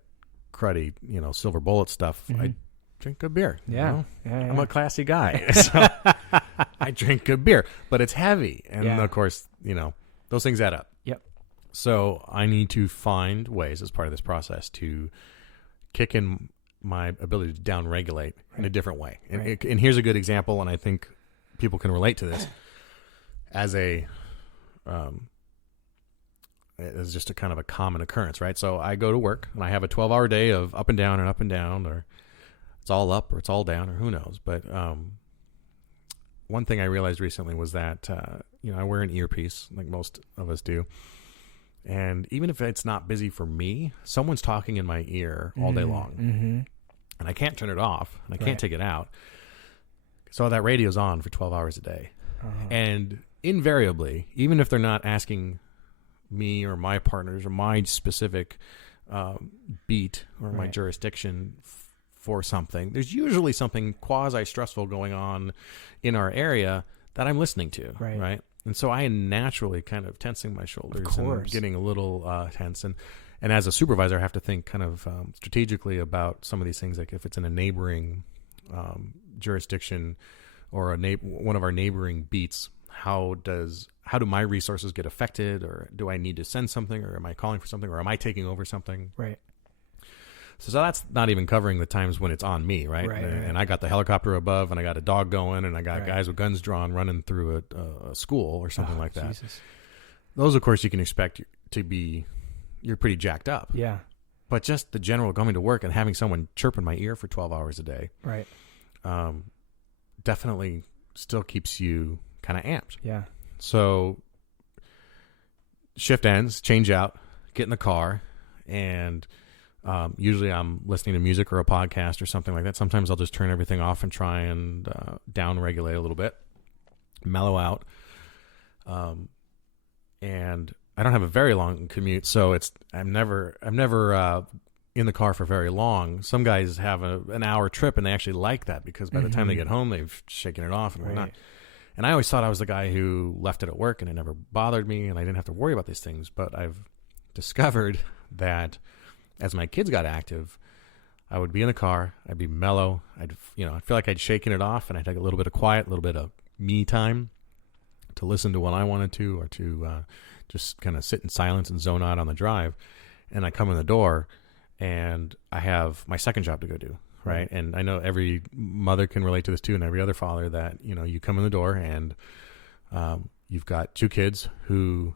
cruddy, silver bullet stuff. Mm-hmm. I drink good beer. Yeah. I'm a classy guy. So I drink good beer, but it's heavy. And of course, those things add up. Yep. So I need to find ways as part of this process to kick in my ability to downregulate in a different way. And, and here's a good example, and I think people can relate to this as just a kind of a common occurrence, right? So I go to work and I have a 12-hour day of up and down, or it's all up or it's all down, or who knows. But one thing I realized recently was that, I wear an earpiece like most of us do. And even if it's not busy for me, someone's talking in my ear all day long. Mm-hmm. And I can't turn it off, and I can't take it out. So that radio's on for 12 hours a day. And invariably, even if they're not asking me or my partners or my specific beat or my jurisdiction for something, there's usually something quasi-stressful going on in our area that I'm listening to, right? And so I am naturally kind of tensing my shoulders and getting a little tense. And as a supervisor, I have to think kind of strategically about some of these things, like if it's in a neighboring jurisdiction or one of our neighboring beats, how do my resources get affected, or do I need to send something, or am I calling for something, or am I taking over something? Right. So that's not even covering the times when it's on me, right? And I got the helicopter above, and I got a dog going, and I got guys with guns drawn running through a school or something like that. Jesus. Those, of course, you can expect to be, you're pretty jacked up. Yeah. But just the general coming to work and having someone chirp in my ear for 12 hours a day, right, definitely still keeps you kind of amped. Yeah. So shift ends, change out, get in the car, and usually I'm listening to music or a podcast or something like that. Sometimes I'll just turn everything off and try and down-regulate a little bit, mellow out. And I don't have a very long commute, so I'm never in the car for very long. Some guys have an hour trip, and they actually like that because by the time they get home, they've shaken it off and whatnot. And I always thought I was the guy who left it at work, and it never bothered me, and I didn't have to worry about these things. But I've discovered that as my kids got active, I would be in the car, I'd be mellow, I'd feel like I'd shaken it off, and I'd take a little bit of quiet, a little bit of me time to listen to what I wanted to, or to just kind of sit in silence and zone out on the drive. And I come in the door, and I have my second job to go do, right? And I know every mother can relate to this too, and every other father, that you come in the door, and you've got two kids who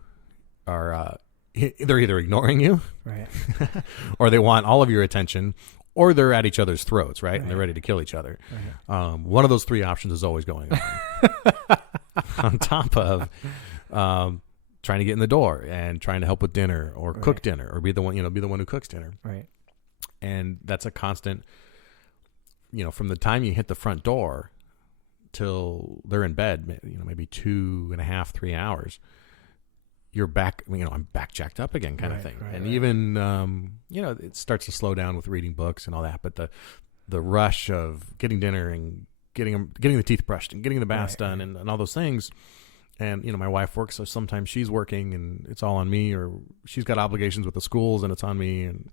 are they're either ignoring you, right, or they want all of your attention, or they're at each other's throats, right? And they're ready to kill each other. One of those three options is always going on. On top of trying to get in the door and trying to help with dinner, or cook dinner, or be the one who cooks dinner. Right. And that's a constant, from the time you hit the front door till they're in bed, maybe 2.5, 3 hours, you're back, I'm back jacked up again kind of thing. And even, it starts to slow down with reading books and all that, but the rush of getting dinner and getting the teeth brushed and getting the baths done and all those things. And, my wife works, so sometimes she's working and it's all on me, or she's got obligations with the schools and it's on me. And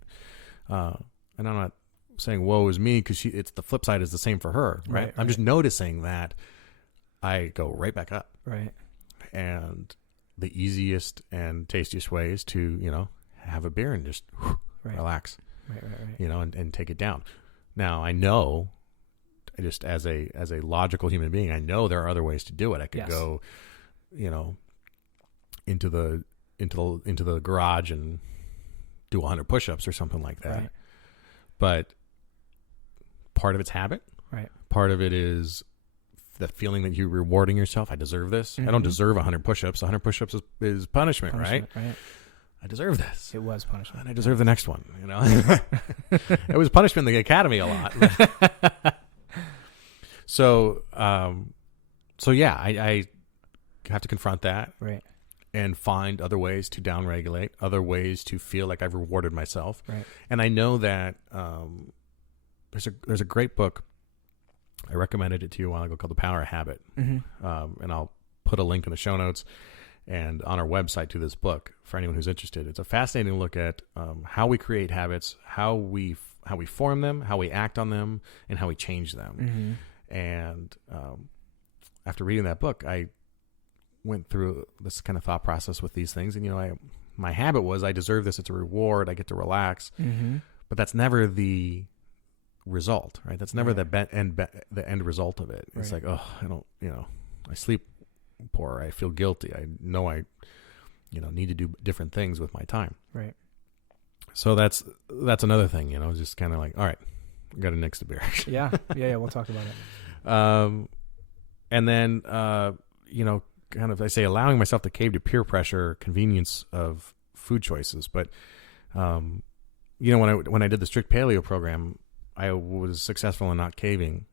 I'm not saying woe is me, because it's the flip side is the same for her. Right. I'm just noticing that I go right back up. Right. And the easiest and tastiest way is to, have a beer and just relax, and take it down. Now I know, just as a logical human being, I know there are other ways to do it. I could go, into the garage and do 100 push-ups or something like that. Right. But part of it's habit. Right. Part of it is that feeling that you're rewarding yourself. I deserve this. I don't deserve 100 push-ups. 100 push-ups is punishment, right? I deserve this. It was punishment. And I deserve the next one, It was punishment in the academy a lot. So yeah, I have to confront that. Right. And find other ways to downregulate, other ways to feel like I've rewarded myself. Right. And I know that there's a great book. I recommended it to you a while ago, called The Power of Habit. And I'll put a link in the show notes and on our website to this book for anyone who's interested. It's a fascinating look at how we create habits, how we form them, how we act on them, and how we change them. And after reading that book, I went through this kind of thought process with these things. And, my habit was, I deserve this. It's a reward. I get to relax. But that's never the result, right? That's never the end result of it. It's like, oh, I don't, I sleep poor. I feel guilty. I know I, need to do different things with my time. Right. So that's another thing, just kind of like, all right, I got to nix the beer. Yeah. We'll talk about it. And then, kind of, I say, allowing myself to cave to peer pressure, convenience of food choices. But, when I did the strict paleo program, I was successful in not caving.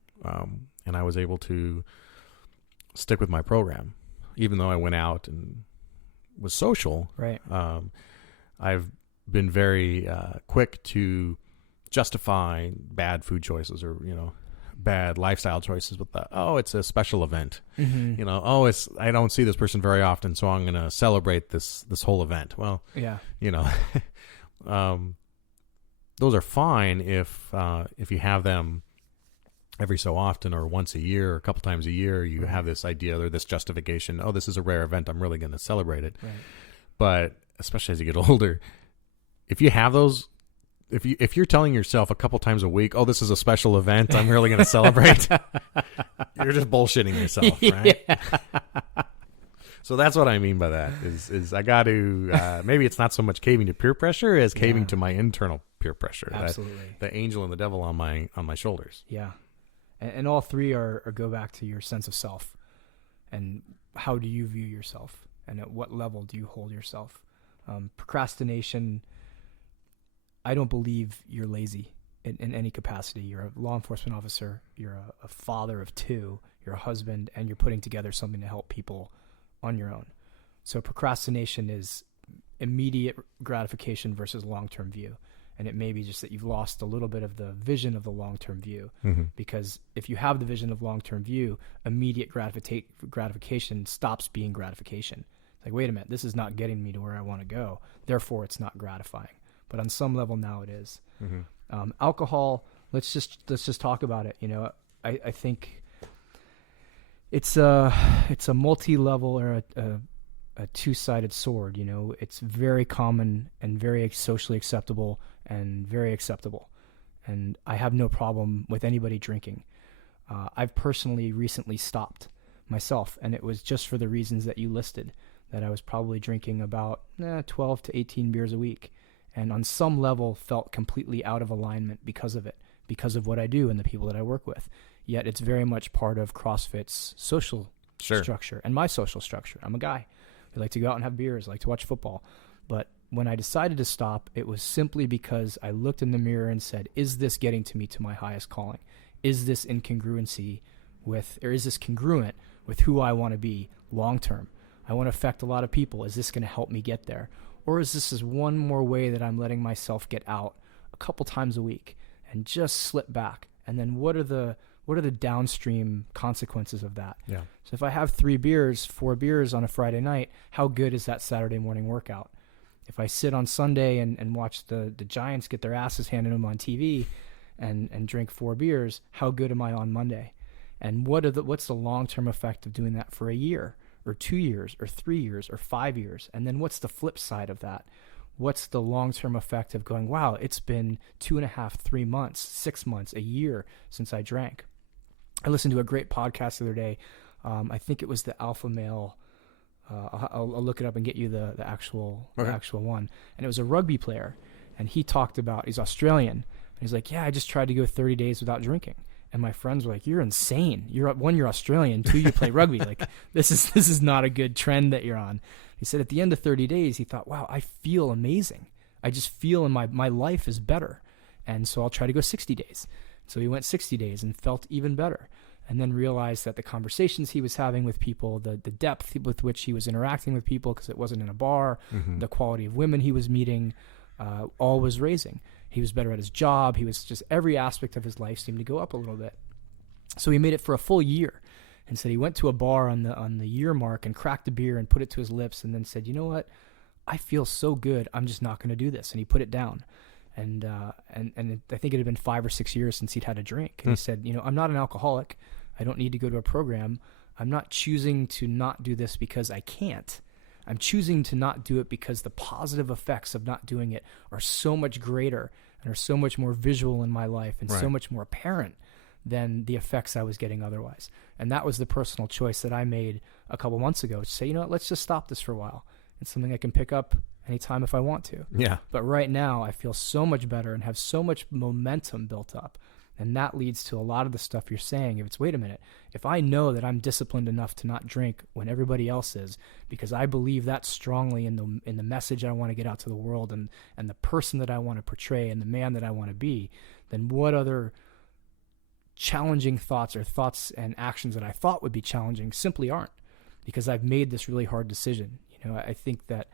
And I was able to stick with my program, even though I went out and was social. Right. I've been very quick to justify bad food choices or, bad lifestyle choices with it's a special event. Mm-hmm. I don't see this person very often, so I'm going to celebrate this whole event. Well, yeah, those are fine if you have them every so often or once a year or a couple times a year. You have this idea or this justification. Oh, this is a rare event. I'm really going to celebrate it. Right. But especially as you get older, if you have those, if you're telling yourself a couple times a week, oh, this is a special event, I'm really going to celebrate, you're just bullshitting yourself, right? Yeah. So that's what I mean by that is I got to, maybe it's not so much caving to peer pressure as caving to my internal peer pressure. Absolutely. The angel and the devil on my shoulders. Yeah. And all three are go back to your sense of self and how do you view yourself and at what level do you hold yourself? Procrastination, I don't believe you're lazy in any capacity. You're a law enforcement officer, you're a father of two, you're a husband, and you're putting together something to help people on your own. So procrastination is immediate gratification versus long-term view. And it may be just that you've lost a little bit of the vision of the long-term view. Mm-hmm. Because if you have the vision of long-term view, immediate gratification stops being gratification. It's like, wait a minute, this is not getting me to where I want to go. Therefore, it's not gratifying. But on some level now it is. Mm-hmm. Alcohol, let's just talk about it. I think it's a multi-level or a two-sided sword. It's very common and very socially acceptable and very acceptable. And I have no problem with anybody drinking. I've personally recently stopped myself, and it was just for the reasons that you listed, that I was probably drinking about 12 to 18 beers a week. And on some level felt completely out of alignment because of it, because of what I do and the people that I work with. Yet it's very much part of CrossFit's social structure and my social structure. I'm a guy. I like to go out and have beers, I like to watch football. But when I decided to stop, it was simply because I looked in the mirror and said, is this getting to me to my highest calling? Is this in congruency with, or is this congruent with who I want to be long term? I want to affect a lot of people. Is this going to help me get there? Or is this one more way that I'm letting myself get out a couple times a week and just slip back? And then what are the downstream consequences of that? Yeah. So if I have 4 beers on a Friday night, how good is that Saturday morning workout? If I sit on Sunday and watch the Giants get their asses handed to them on TV and drink 4 beers, how good am I on Monday? And what's the long-term effect of doing that for a year or 2 years or 3 years or 5 years? And then what's the flip side of that? What's the long-term effect of going, wow, it's been 2.5, 3 months, 6 months, a year since I drank? I listened to a great podcast the other day. I think it was the Alpha Male. I'll look it up and get you the actual one. And it was a rugby player. And he talked about, he's Australian. And he's like, yeah, I just tried to go 30 days without drinking. And my friends were like, you're insane. You're Australian. 2, you play rugby. Like, this is not a good trend that you're on. He said at the end of 30 days, he thought, wow, I feel amazing. I just feel my life is better. And so I'll try to go 60 days. So he went 60 days and felt even better. And then realized that the conversations he was having with people, the depth with which he was interacting with people, because it wasn't in a bar, mm-hmm. the quality of women he was meeting, all was raising. He was better at his job. He was just, every aspect of his life seemed to go up a little bit. So he made it for a full year and said he went to a bar on the year mark and cracked a beer and put it to his lips and then said, you know what? I feel so good. I'm just not going to do this. And he put it down. And I think it had been 5 or 6 years since he'd had a drink. And he said, I'm not an alcoholic. I don't need to go to a program. I'm not choosing to not do this because I can't. I'm choosing to not do it because the positive effects of not doing it are so much greater and are so much more visual in my life and so much more apparent than the effects I was getting otherwise. And that was the personal choice that I made a couple months ago to say, you know what, let's just stop this for a while. It's something I can pick up anytime if I want to. Yeah. But right now I feel so much better and have so much momentum built up And that leads to a lot of the stuff you're saying. If it's, wait a minute, if I know that I'm disciplined enough to not drink when everybody else is, because I believe that strongly in the message I want to get out to the world and the person that I want to portray and the man that I want to be, then what other challenging thoughts or thoughts and actions that I thought would be challenging simply aren't, because I've made this really hard decision. I think that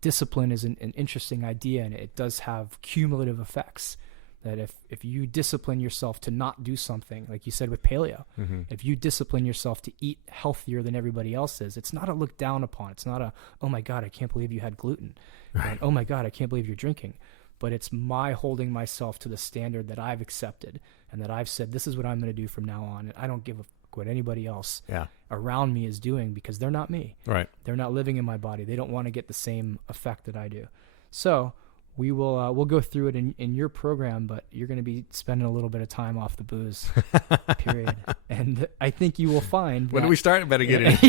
discipline is an interesting idea, and it does have cumulative effects. That if you discipline yourself to not do something, like you said with paleo, if you discipline yourself to eat healthier than everybody else is, it's not a look down upon. It's not a, oh my God, I can't believe you had gluten. Right. And, oh my God, I can't believe you're drinking. But it's my holding myself to the standard that I've accepted and that I've said, this is what I'm going to do from now on. And I don't give a fuck what anybody else around me is doing, because they're not me. Right. They're not living in my body. They don't want to get the same effect that I do. So we will we'll go through it in your program, but you're going to be spending a little bit of time off the booze, period. And I think you will find when do we start? Better get it.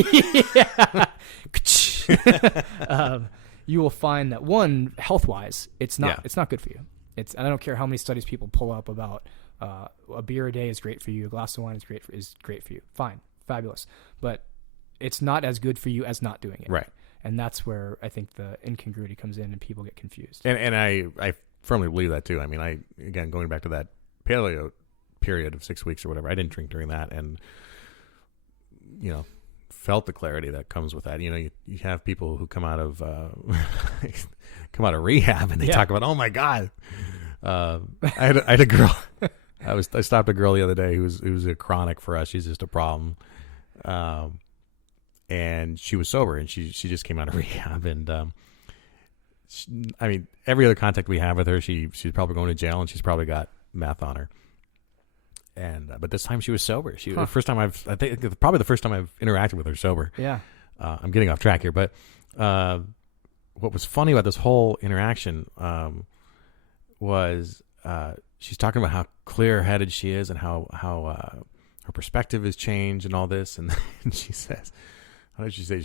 You will find that, one, health-wise, it's not good for you. And I don't care how many studies people pull up about a beer a day is great for you, a glass of wine is great for you. Fine, fabulous, but it's not as good for you as not doing it. Right. And that's where I think the incongruity comes in and people get confused. And I firmly believe that too. I mean, again, going back to that paleo period of 6 weeks or whatever, I didn't drink during that, and felt the clarity that comes with that. You have people who come out of rehab and they talk about, oh my God. I had a girl. I stopped a girl the other day who's a chronic for us. She's just a problem. And she was sober, and she just came out of rehab, and every other contact we have with her, she's probably going to jail, and she's probably got meth on her. And but this time she was sober. The first time probably the first time I've interacted with her sober. Yeah. I'm getting off track here, but what was funny about this whole interaction was she's talking about how clear-headed she is and how her perspective has changed and all this, and she says, how did she say,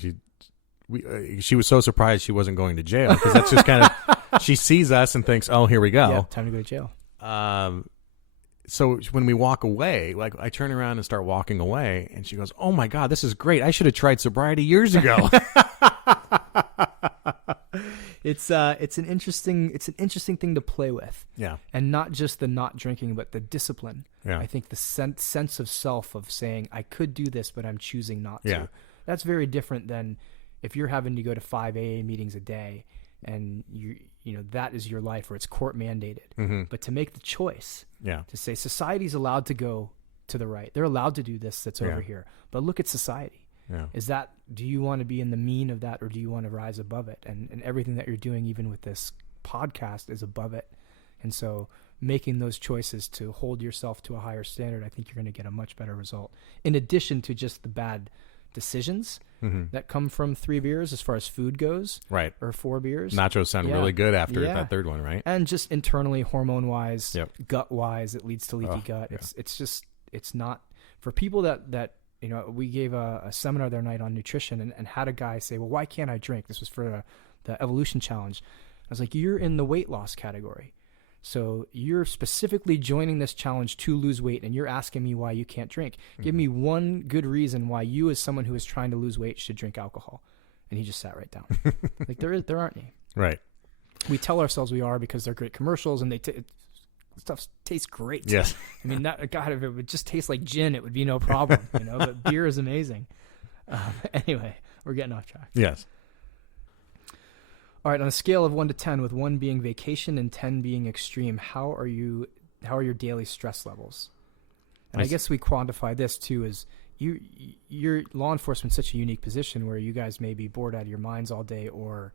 she was so surprised she wasn't going to jail, because that's just kind of, she sees us and thinks, oh, here we go. Yeah, time to go to jail. So when we walk away, like I turn around and start walking away, and she goes, oh my God, this is great. I should have tried sobriety years ago. It's an interesting thing to play with. Yeah. And not just the not drinking, but the discipline. Yeah. I think the sense of self of saying, I could do this, but I'm choosing not to. Yeah. That's very different than if you're having to go to 5 AA meetings a day and that is your life, or it's court mandated. Mm-hmm. But to make the choice, to say society's allowed to go to the right. They're allowed to do this that's over here. But look at society. Yeah. Do you want to be in the mean of that, or do you want to rise above it? And everything that you're doing, even with this podcast, is above it. And so making those choices to hold yourself to a higher standard, I think you're going to get a much better result. In addition to just the bad decisions that come from 3 beers as far as food goes. Right. Or 4 beers. Nachos sound really good after that third one, right? And just internally, hormone-wise, gut-wise, it leads to leaky gut. Yeah. It's not, for people that we gave a seminar the other night on nutrition and had a guy say, well, why can't I drink? This was for the Evolution Challenge. I was like, you're in the weight loss category. So you're specifically joining this challenge to lose weight, and you're asking me why you can't drink. Give me one good reason why you, as someone who is trying to lose weight, should drink alcohol. And he just sat right down. Like, there aren't any. Right. We tell ourselves we are because they're great commercials, and stuff tastes great. Yes. I mean, God, if it would just taste like gin, it would be no problem, but beer is amazing. Anyway, we're getting off track. Yes. All right, on a scale of 1 to 10, with 1 being vacation and 10 being extreme, how are your daily stress levels? And I guess we quantify this too as your law enforcement such a unique position where you guys may be bored out of your minds all day or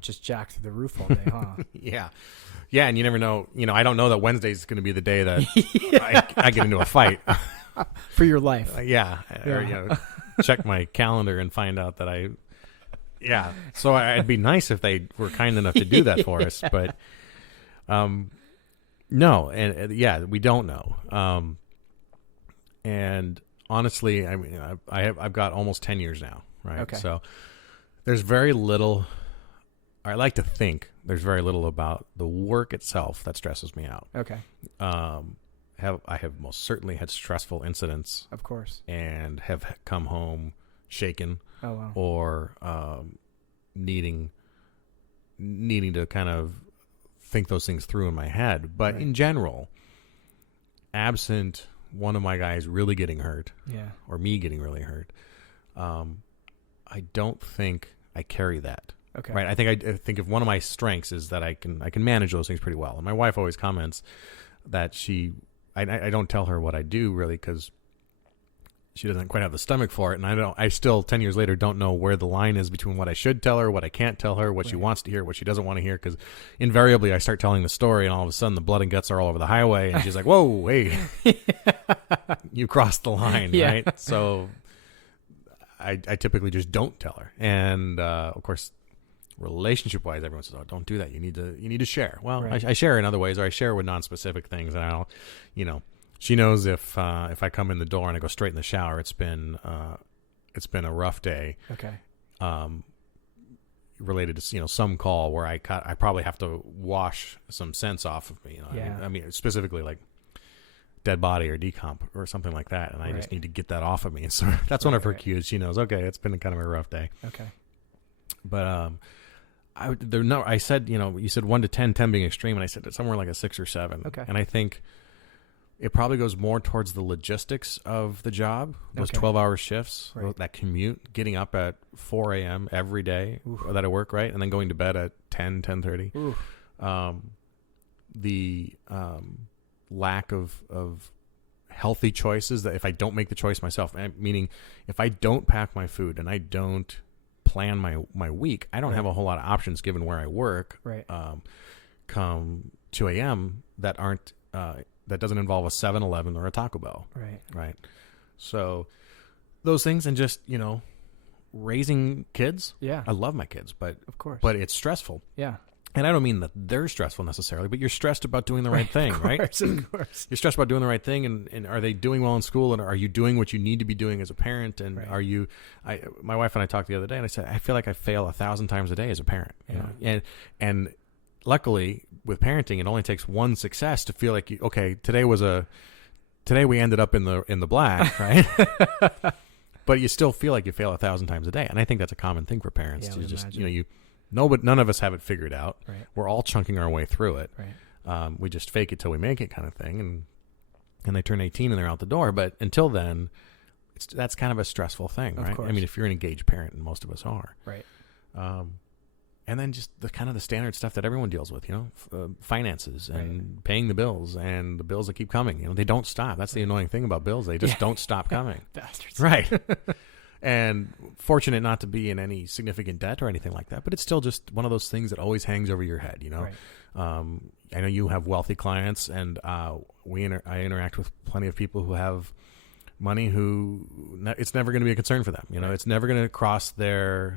just jacked through the roof all day, huh? Yeah, and you never know. I don't know that Wednesday's going to be the day that I get into a fight. For your life. Or, check my calendar and find out that so it'd be nice if they were kind enough to do that for us, but no, and we don't know. And honestly, I mean, I've got almost 10 years now, right? Okay. So there's very little. I like to think there's very little about the work itself that stresses me out. Okay. have most certainly had stressful incidents, Of course. and have come home shaken, Oh, wow. or needing to kind of think those things through in my head. But Right. in general, absent one of my guys really getting hurt, Yeah. or me getting really hurt, I don't think I carry that. Okay. Right. I think if one of my strengths is that I can manage those things pretty well. And my wife always comments that I don't tell her what I do really, because she doesn't quite have the stomach for it. And I still 10 years later don't know where the line is between what I should tell her, what I can't tell her, what she Right. wants to hear, what she doesn't want to hear. Because invariably I start telling the story, and all of a sudden the blood and guts are all over the highway, and she's like, "Whoa, hey, you crossed the line." Yeah. Right. So I typically just don't tell her. And of course, relationship wise, everyone says, "Oh, don't do that. You need to share." Well, Right. I share in other ways, or I share with non-specific things, and I'll, she knows if I come in the door and I go straight in the shower, it's been a rough day, Okay. related to some call where I probably have to wash some sense off of me. Yeah. I mean specifically like dead body or decomp or something like that, and I just Right. need to get that off of me. And so that's one of her Right. cues. She knows, okay, it's been kind of a rough day. Okay. But I said, you said 1 to 10, 10 being extreme, and I said it's somewhere like a 6 or 7. Okay. And I think it probably goes more towards the logistics of the job, those Okay. 12-hour shifts, Right. that commute, getting up at 4 a.m. every day Oof. that I work, right, and then going to bed at 10, 10:30. Ooh. The lack of healthy choices, that if I don't make the choice myself, meaning if I don't pack my food and I don't plan my week, I don't Right. have a whole lot of options given where I work. Right. Come 2 a.m. that aren't that doesn't involve a 7-Eleven or a Taco Bell. Right. Right. So those things, and just raising kids. Yeah. I love my kids, but Of course. it's stressful. yeah. And I don't mean that they're stressful necessarily, but you're stressed about doing the right thing, right? Of course. You're stressed about doing the right thing, and are they doing well in school, and are you doing what you need to be doing as a parent, and Right. are you? My wife and I talked the other day, and I said I feel like I fail 1,000 times a day as a parent, and luckily with parenting, it only takes one success to feel like today we ended up in the black, right? But you still feel like you fail 1,000 times a day, and I think that's a common thing for parents. Yeah, I to would just imagine. but none of us have it figured out. Right. We're all chunking our way through it. Right. We just fake it till we make it kind of thing, and they turn 18 and they're out the door. But until then, that's kind of a stressful thing, Of right? course. I mean, if you're an engaged parent, and most of us are, Right. and then just the kind of the standard stuff that everyone deals with, finances and Right. paying the bills, and the bills that keep coming. They don't stop. That's the annoying thing about bills; they just don't stop coming. Bastards. Right. And fortunate not to be in any significant debt or anything like that, but it's still just one of those things that always hangs over your head, Right. I know you have wealthy clients, and I interact with plenty of people who have money who it's never going to be a concern for them. Right. It's never going to cross the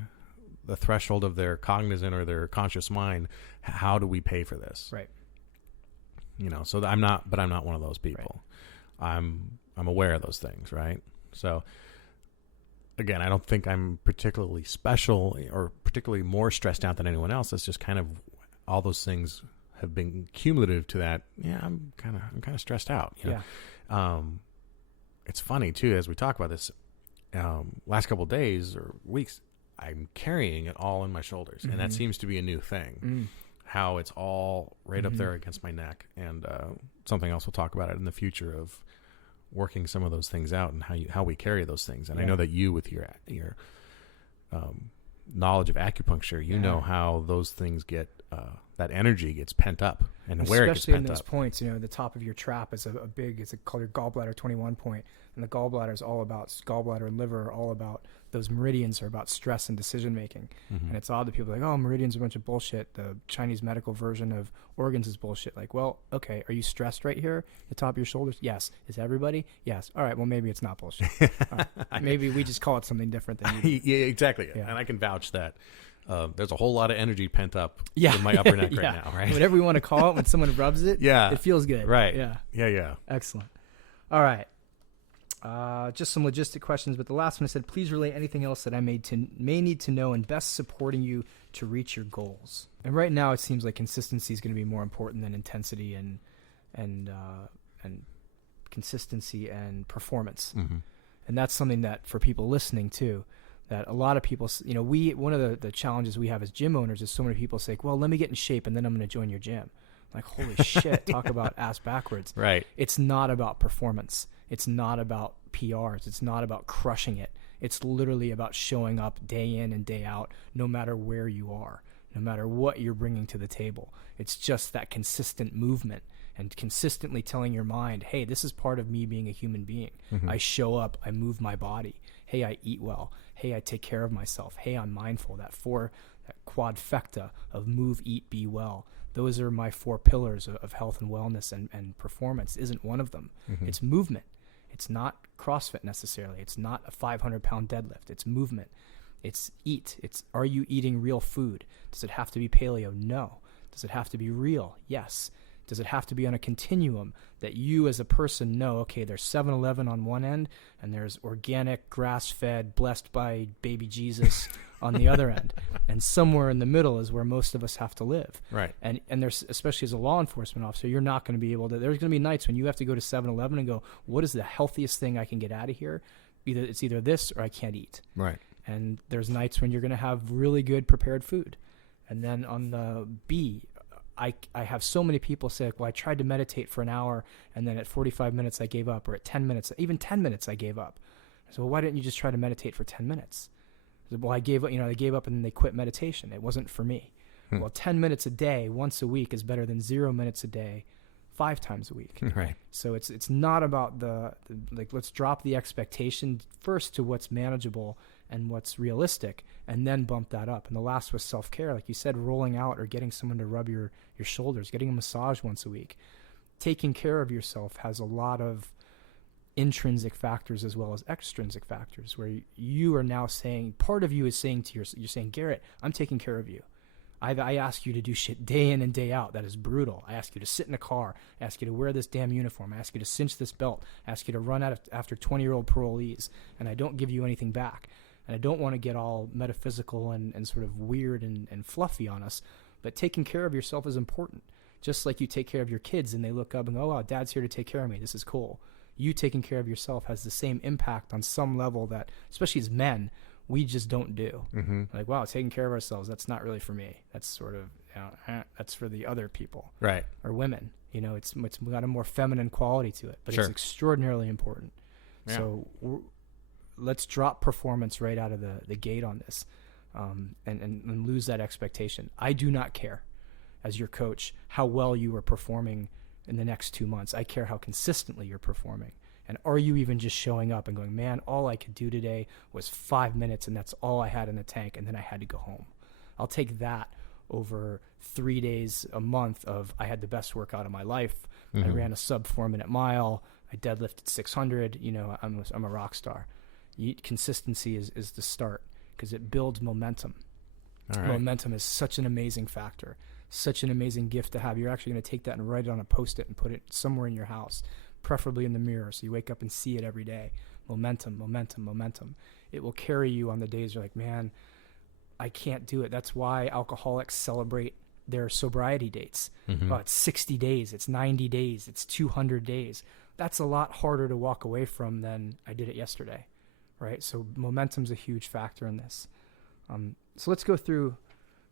threshold of their cognizant or their conscious mind. How do we pay for this? Right. So I'm not one of those people. Right. I'm aware of those things, right? So again, I don't think I'm particularly special or particularly more stressed out than anyone else. It's just kind of all those things have been cumulative to that. Yeah, I'm kind of stressed out. Yeah. It's funny too, as we talk about this, last couple of days or weeks, I'm carrying it all in my shoulders, and that seems to be a new thing. Mm. How it's all right up there against my neck, and something else we'll talk about it in the future of working some of those things out and how we carry those things. And I know that you, with your knowledge of acupuncture, know how those things get that energy gets pent up, and where it gets especially in pent those up. points. The top of your trap is it's called your gallbladder 21 point, and the gallbladder is all about gallbladder and liver are all about those meridians are about stress and decision making. And it's odd that people are like, oh, meridians are a bunch of bullshit. The Chinese medical version of organs is bullshit. Like, well, okay, are you stressed right here? The top of your shoulders? Yes. Is everybody? Yes. All right. Well, maybe it's not bullshit. Maybe we just call it something different than you do. Yeah, exactly. Yeah. And I can vouch that there's a whole lot of energy pent up Yeah. in my upper neck Yeah. right now, right? Whatever you want to call it, when someone rubs it, Yeah. it feels good. Right. Yeah. Yeah. Excellent. All right. Just some logistic questions, but the last one said, please relay anything else that I may need to know in best supporting you to reach your goals. And right now, it seems like consistency is going to be more important than intensity and consistency and performance. Mm-hmm. And that's something that for people listening too, that a lot of people, one of the challenges we have as gym owners is so many people say, well, let me get in shape and then I'm going to join your gym. Like, holy shit, talk about ass backwards. Right. It's not about performance. It's not about PRs. It's not about crushing it. It's literally about showing up day in and day out, no matter where you are, no matter what you're bringing to the table. It's just that consistent movement and consistently telling your mind, hey, this is part of me being a human being. Mm-hmm. I show up, I move my body. Hey, I eat well. Hey, I take care of myself. Hey, I'm mindful. That quadfecta of move, eat, be well. Those are my 4 pillars of health and wellness, and performance isn't one of them. Mm-hmm. It's movement. It's not CrossFit necessarily. It's not a 500-pound deadlift. It's movement. It's eat. It's, are you eating real food? Does it have to be paleo? No. Does it have to be real? Yes. Does it have to be on a continuum that you as a person know, okay, there's 7-Eleven on one end and there's organic, grass-fed, blessed by baby Jesus on the other end. And somewhere in the middle is where most of us have to live. Right. And there's, especially as a law enforcement officer, you're not going to be able to, there's going to be nights when you have to go to 7-Eleven and go, what is the healthiest thing I can get out of here? It's either this or I can't eat. Right. And there's nights when you're going to have really good prepared food. And then on the B, I have so many people say, well, I tried to meditate for an hour and then at 45 minutes I gave up, or at 10 minutes, even 10 minutes I gave up. I said, well, why didn't you just try to meditate for 10 minutes? I said, well, I gave up, they gave up and then they quit meditation. It wasn't for me. Well, 10 minutes a day, once a week is better than 0 minutes a day, 5 times a week. Right. So it's not about let's drop the expectation first to what's manageable and what's realistic, and then bump that up. And the last was self-care. Like you said, rolling out or getting someone to rub your shoulders, getting a massage once a week. Taking care of yourself has a lot of intrinsic factors as well as extrinsic factors, where you are now saying, part of you is saying to you're saying, Garrett, I'm taking care of you. I ask you to do shit day in and day out that is brutal. I ask you to sit in a car. I ask you to wear this damn uniform. I ask you to cinch this belt. I ask you to run out after 20-year-old parolees, and I don't give you anything back. And I don't want to get all metaphysical and sort of weird and fluffy on us, but taking care of yourself is important. Just like you take care of your kids and they look up and go, oh, wow, Dad's here to take care of me. This is cool. You taking care of yourself has the same impact on some level that, especially as men, we just don't do. Mm-hmm. Like, wow, taking care of ourselves, that's not really for me. That's sort of, that's for the other people. Right. Or women. It's got a more feminine quality to it, but Sure. It's extraordinarily important. Yeah. So let's drop performance right out of the gate on this, and lose that expectation. I do not care, as your coach, how well you are performing in the next 2 months. I care how consistently you're performing. And are you even just showing up and going, man, all I could do today was 5 minutes and that's all I had in the tank and then I had to go home. I'll take that over 3 days a month of I had the best workout of my life. Mm-hmm. I ran a sub 4-minute mile. I deadlifted 600. I'm a rock star. Consistency is the start because it builds momentum. All right. Momentum is such an amazing factor, such an amazing gift to have. You're actually going to take that and write it on a Post-it and put it somewhere in your house, preferably in the mirror, so you wake up and see it every day. Momentum, momentum, momentum. It will carry you on the days you're like, man, I can't do it. That's why alcoholics celebrate their sobriety dates. Mm-hmm. Oh, it's 60 days, it's 90 days, it's 200 days. That's a lot harder to walk away from than I did it yesterday, right? So momentum's a huge factor in this. So let's go through,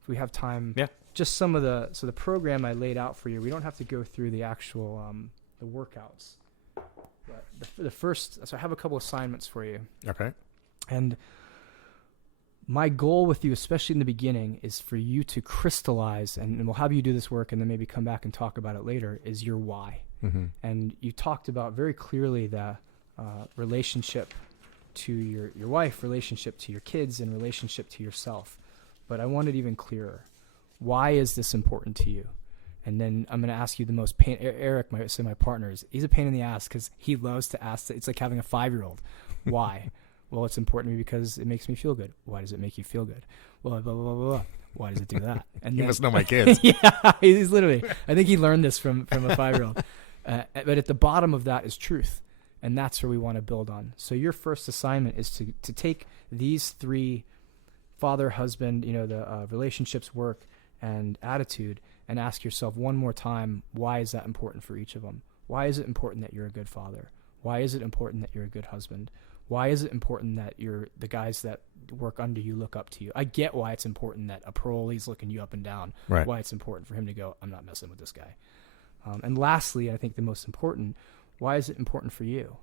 if we have time, just some of the program I laid out for you. We don't have to go through the actual the workouts. But the first, so I have a couple assignments for you. Okay. And my goal with you, especially in the beginning, is for you to crystallize, and we'll have you do this work and then maybe come back and talk about it later, is your why. Mm-hmm. And you talked about very clearly the relationship to your wife, relationship to your kids, and relationship to yourself. But I want it even clearer. Why is this important to you? And then I'm going to ask you the most pain. Eric, my partner, he's a pain in the ass because he loves to ask. It's like having a 5-year-old. Why? Well, it's important to me because it makes me feel good. Why does it make you feel good? Well, blah, blah, blah, blah. Why does it do that? And You must know my kids. Yeah, he's literally, I think he learned this from a 5-year-old. But at the bottom of that is truth. And that's where we want to build on. So your first assignment is to take these 3, father, husband, the relationships, work, and attitude, and ask yourself one more time, why is that important for each of them? Why is it important that you're a good father? Why is it important that you're a good husband? Why is it important that the guys that work under you look up to you? I get why it's important that a parolee's looking you up and down. Right. Why it's important for him to go, I'm not messing with this guy. And lastly, I think the most important, why is it important for you?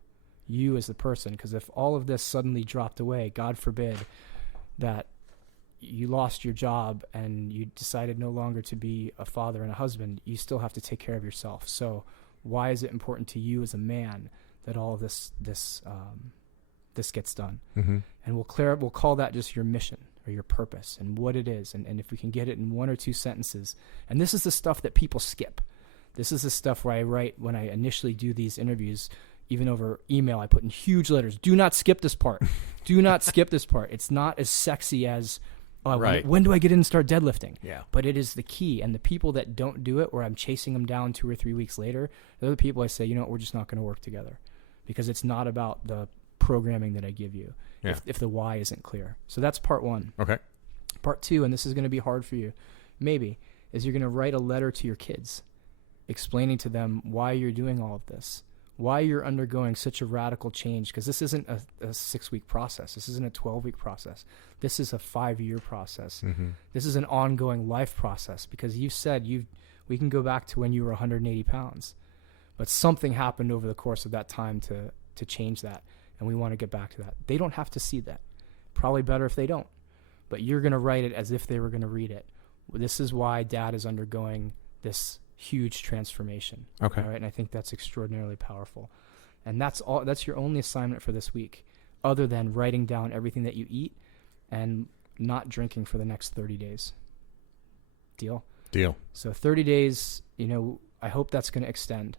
You as the person, because if all of this suddenly dropped away, God forbid that you lost your job and you decided no longer to be a father and a husband, you still have to take care of yourself. So why is it important to you as a man that all of this gets done? Mm-hmm. And we'll call that just your mission or your purpose and what it is. And if we can get it in 1 or 2 sentences, and this is the stuff that people skip. This is the stuff where I write when I initially do these interviews, even over email, I put in huge letters, do not skip this part. Do not skip this part. It's not as sexy as, Right. when do I get in and start deadlifting? Yeah. But it is the key. And the people that don't do it, where I'm chasing them down 2 or 3 weeks later, they're the people I say, you know what, we're just not going to work together. Because it's not about the programming that I give you if the why isn't clear. So that's part 1. Okay. Part 2, and this is going to be hard for you, maybe, is you're going to write a letter to your kids explaining to them why you're doing all of this, why you're undergoing such a radical change, because this isn't a 6-week process. This isn't a 12-week process. This is a 5-year process. Mm-hmm. This is an ongoing life process, because you said we can go back to when you were 180 pounds, but something happened over the course of that time to change that, and we want to get back to that. They don't have to see that. Probably better if they don't, but you're going to write it as if they were going to read it. This is why Dad is undergoing this huge transformation. Okay. All right. And I think that's extraordinarily powerful. And that's your only assignment for this week, other than writing down everything that you eat and not drinking for the next 30 days. Deal? Deal. So 30 days, I hope that's going to extend.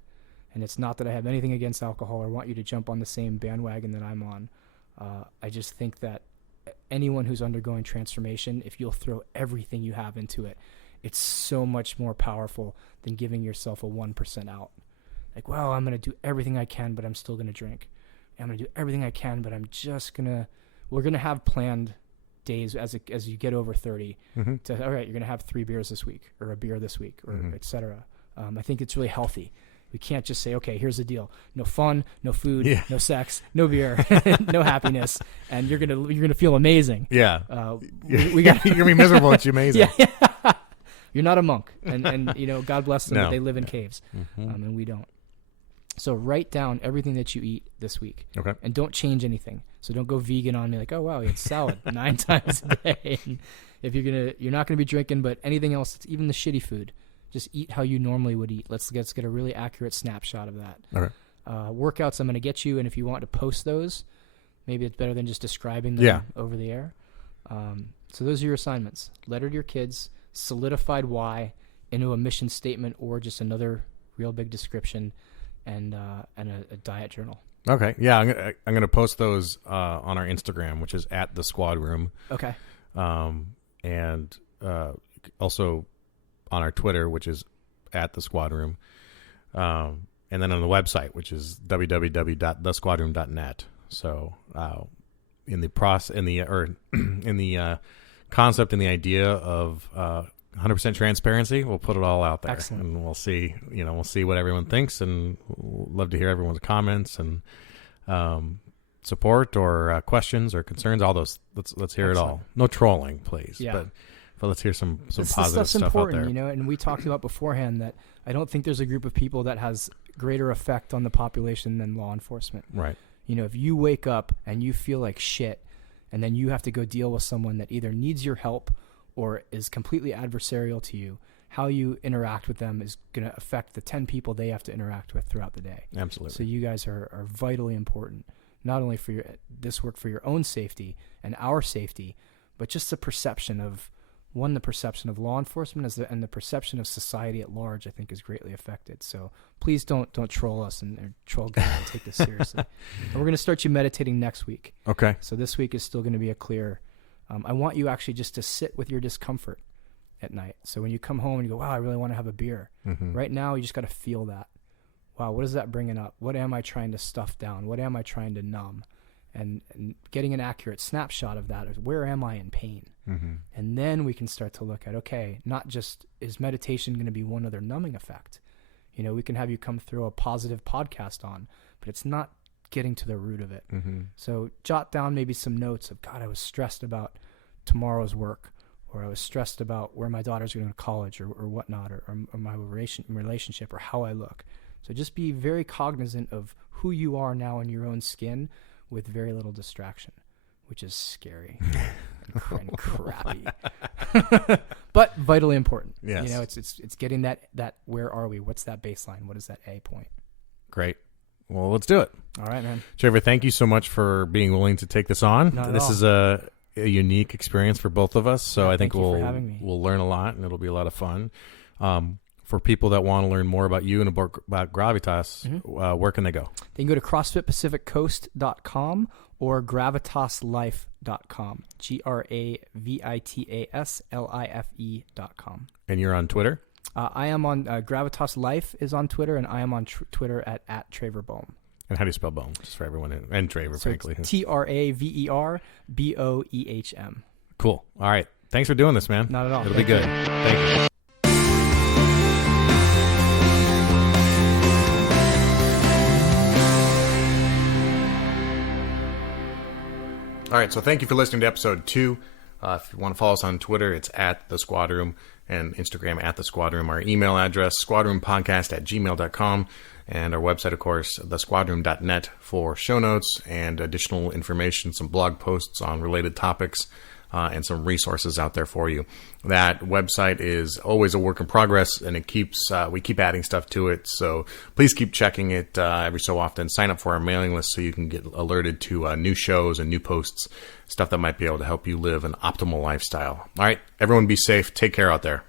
And it's not that I have anything against alcohol or want you to jump on the same bandwagon that I'm on. I just think that anyone who's undergoing transformation, if you'll throw everything you have into it, it's so much more powerful than giving yourself a 1% out. Like, well, I'm going to do everything I can, but I'm still going to drink. I'm going to do everything I can, but we're going to have planned days as you get over 30 Mm-hmm. to, all right, you're going to have 3 beers this week or a beer this week or et cetera. I think it's really healthy. We can't just say, okay, here's the deal. No fun, no food, no sex, no beer, no happiness. And you're going to feel amazing. Yeah. We got You're going to be miserable. It's amazing. Yeah. You're not a monk, and God bless them, but they live in caves, and we don't. So write down everything that you eat this week, Okay. and don't change anything. So don't go vegan on me like, oh wow, you had salad 9 times a day. And if you're not gonna be drinking, but anything else, even the shitty food, just eat how you normally would eat. Let's get a really accurate snapshot of that. Okay. Workouts I'm gonna get you, and if you want to post those, maybe it's better than just describing them over the air. So those are your assignments. Letter to your kids. Solidified why into a mission statement or just another real big description, and a diet journal. Okay. Yeah, I'm gonna post those on our Instagram, which is @thesquadroom. Okay. And also on our Twitter, which is @thesquadroom. And then on the website, which is www.thesquadroom.net. So in the concept and the idea of 100% transparency, we'll put it all out there. Excellent. And we'll see what everyone thinks, and we'll love to hear everyone's comments and support or questions or concerns. All those. Let's hear Excellent. It all. No trolling, please. Yeah. But let's hear some This positive stuff's stuff important, out there. and we talked about beforehand that I don't think there's a group of people that has greater effect on the population than law enforcement. Right. If you wake up and you feel like shit, and then you have to go deal with someone that either needs your help or is completely adversarial to you, how you interact with them is going to affect the 10 people they have to interact with throughout the day. Absolutely. So you guys are vitally important, not only for this work for your own safety and our safety, but just the perception of law enforcement and the perception of society at large, I think, is greatly affected. So please don't troll us and troll God and take this seriously. And we're going to start you meditating next week. Okay. So this week is still going to be a clear. I want you actually just to sit with your discomfort at night. So when you come home and you go, wow, I really want to have a beer. Mm-hmm. Right now, you just got to feel that. Wow, what is that bringing up? What am I trying to stuff down? What am I trying to numb? And getting an accurate snapshot of that is, where am I in pain? Mm-hmm. And then we can start to look at, okay, not just is meditation going to be one other numbing effect? We can have you come through a positive podcast on, but it's not getting to the root of it. Mm-hmm. So jot down maybe some notes of, God, I was stressed about tomorrow's work, or I was stressed about where my daughter's going to college or whatnot, or my relationship, or how I look. So just be very cognizant of who you are now in your own skin with very little distraction, which is scary and crappy, but vitally important. Yes. It's getting that where are we? What's that baseline? What is that A point? Great. Well, let's do it. All right, man. Traver, thank you so much for being willing to take this on. Not at this all. is a unique experience for both of us, so Yeah, I think thank you for having me. we'll learn a lot, and it'll be a lot of fun. For people that want to learn more about you and about Gravitas, where can they go? They can go to CrossFitPacificCoast.com or GravitasLife.com. GravitasLife.com. And you're on Twitter? I am on Gravitas Life is on Twitter, and I am on Twitter at Traver Boehm. And how do you spell Boehm? Just for everyone, and Traver, So frankly. it's TraverBoehm. Cool. All right. Thanks for doing this, man. Not at all. It'll be good. Thank you. All right, so thank you for listening to episode 2. If you want to follow us on Twitter, it's at The Squad Room, and Instagram at The Squad Room. Our email address, squadroompodcast@gmail.com, and our website, of course, thesquadroom.net for show notes and additional information, some blog posts on related topics, and some resources out there for you. That website is always a work in progress, and it keeps we keep adding stuff to it. So please keep checking it every so often. Sign up for our mailing list so you can get alerted to new shows and new posts, stuff that might be able to help you live an optimal lifestyle. All right, everyone be safe. Take care out there.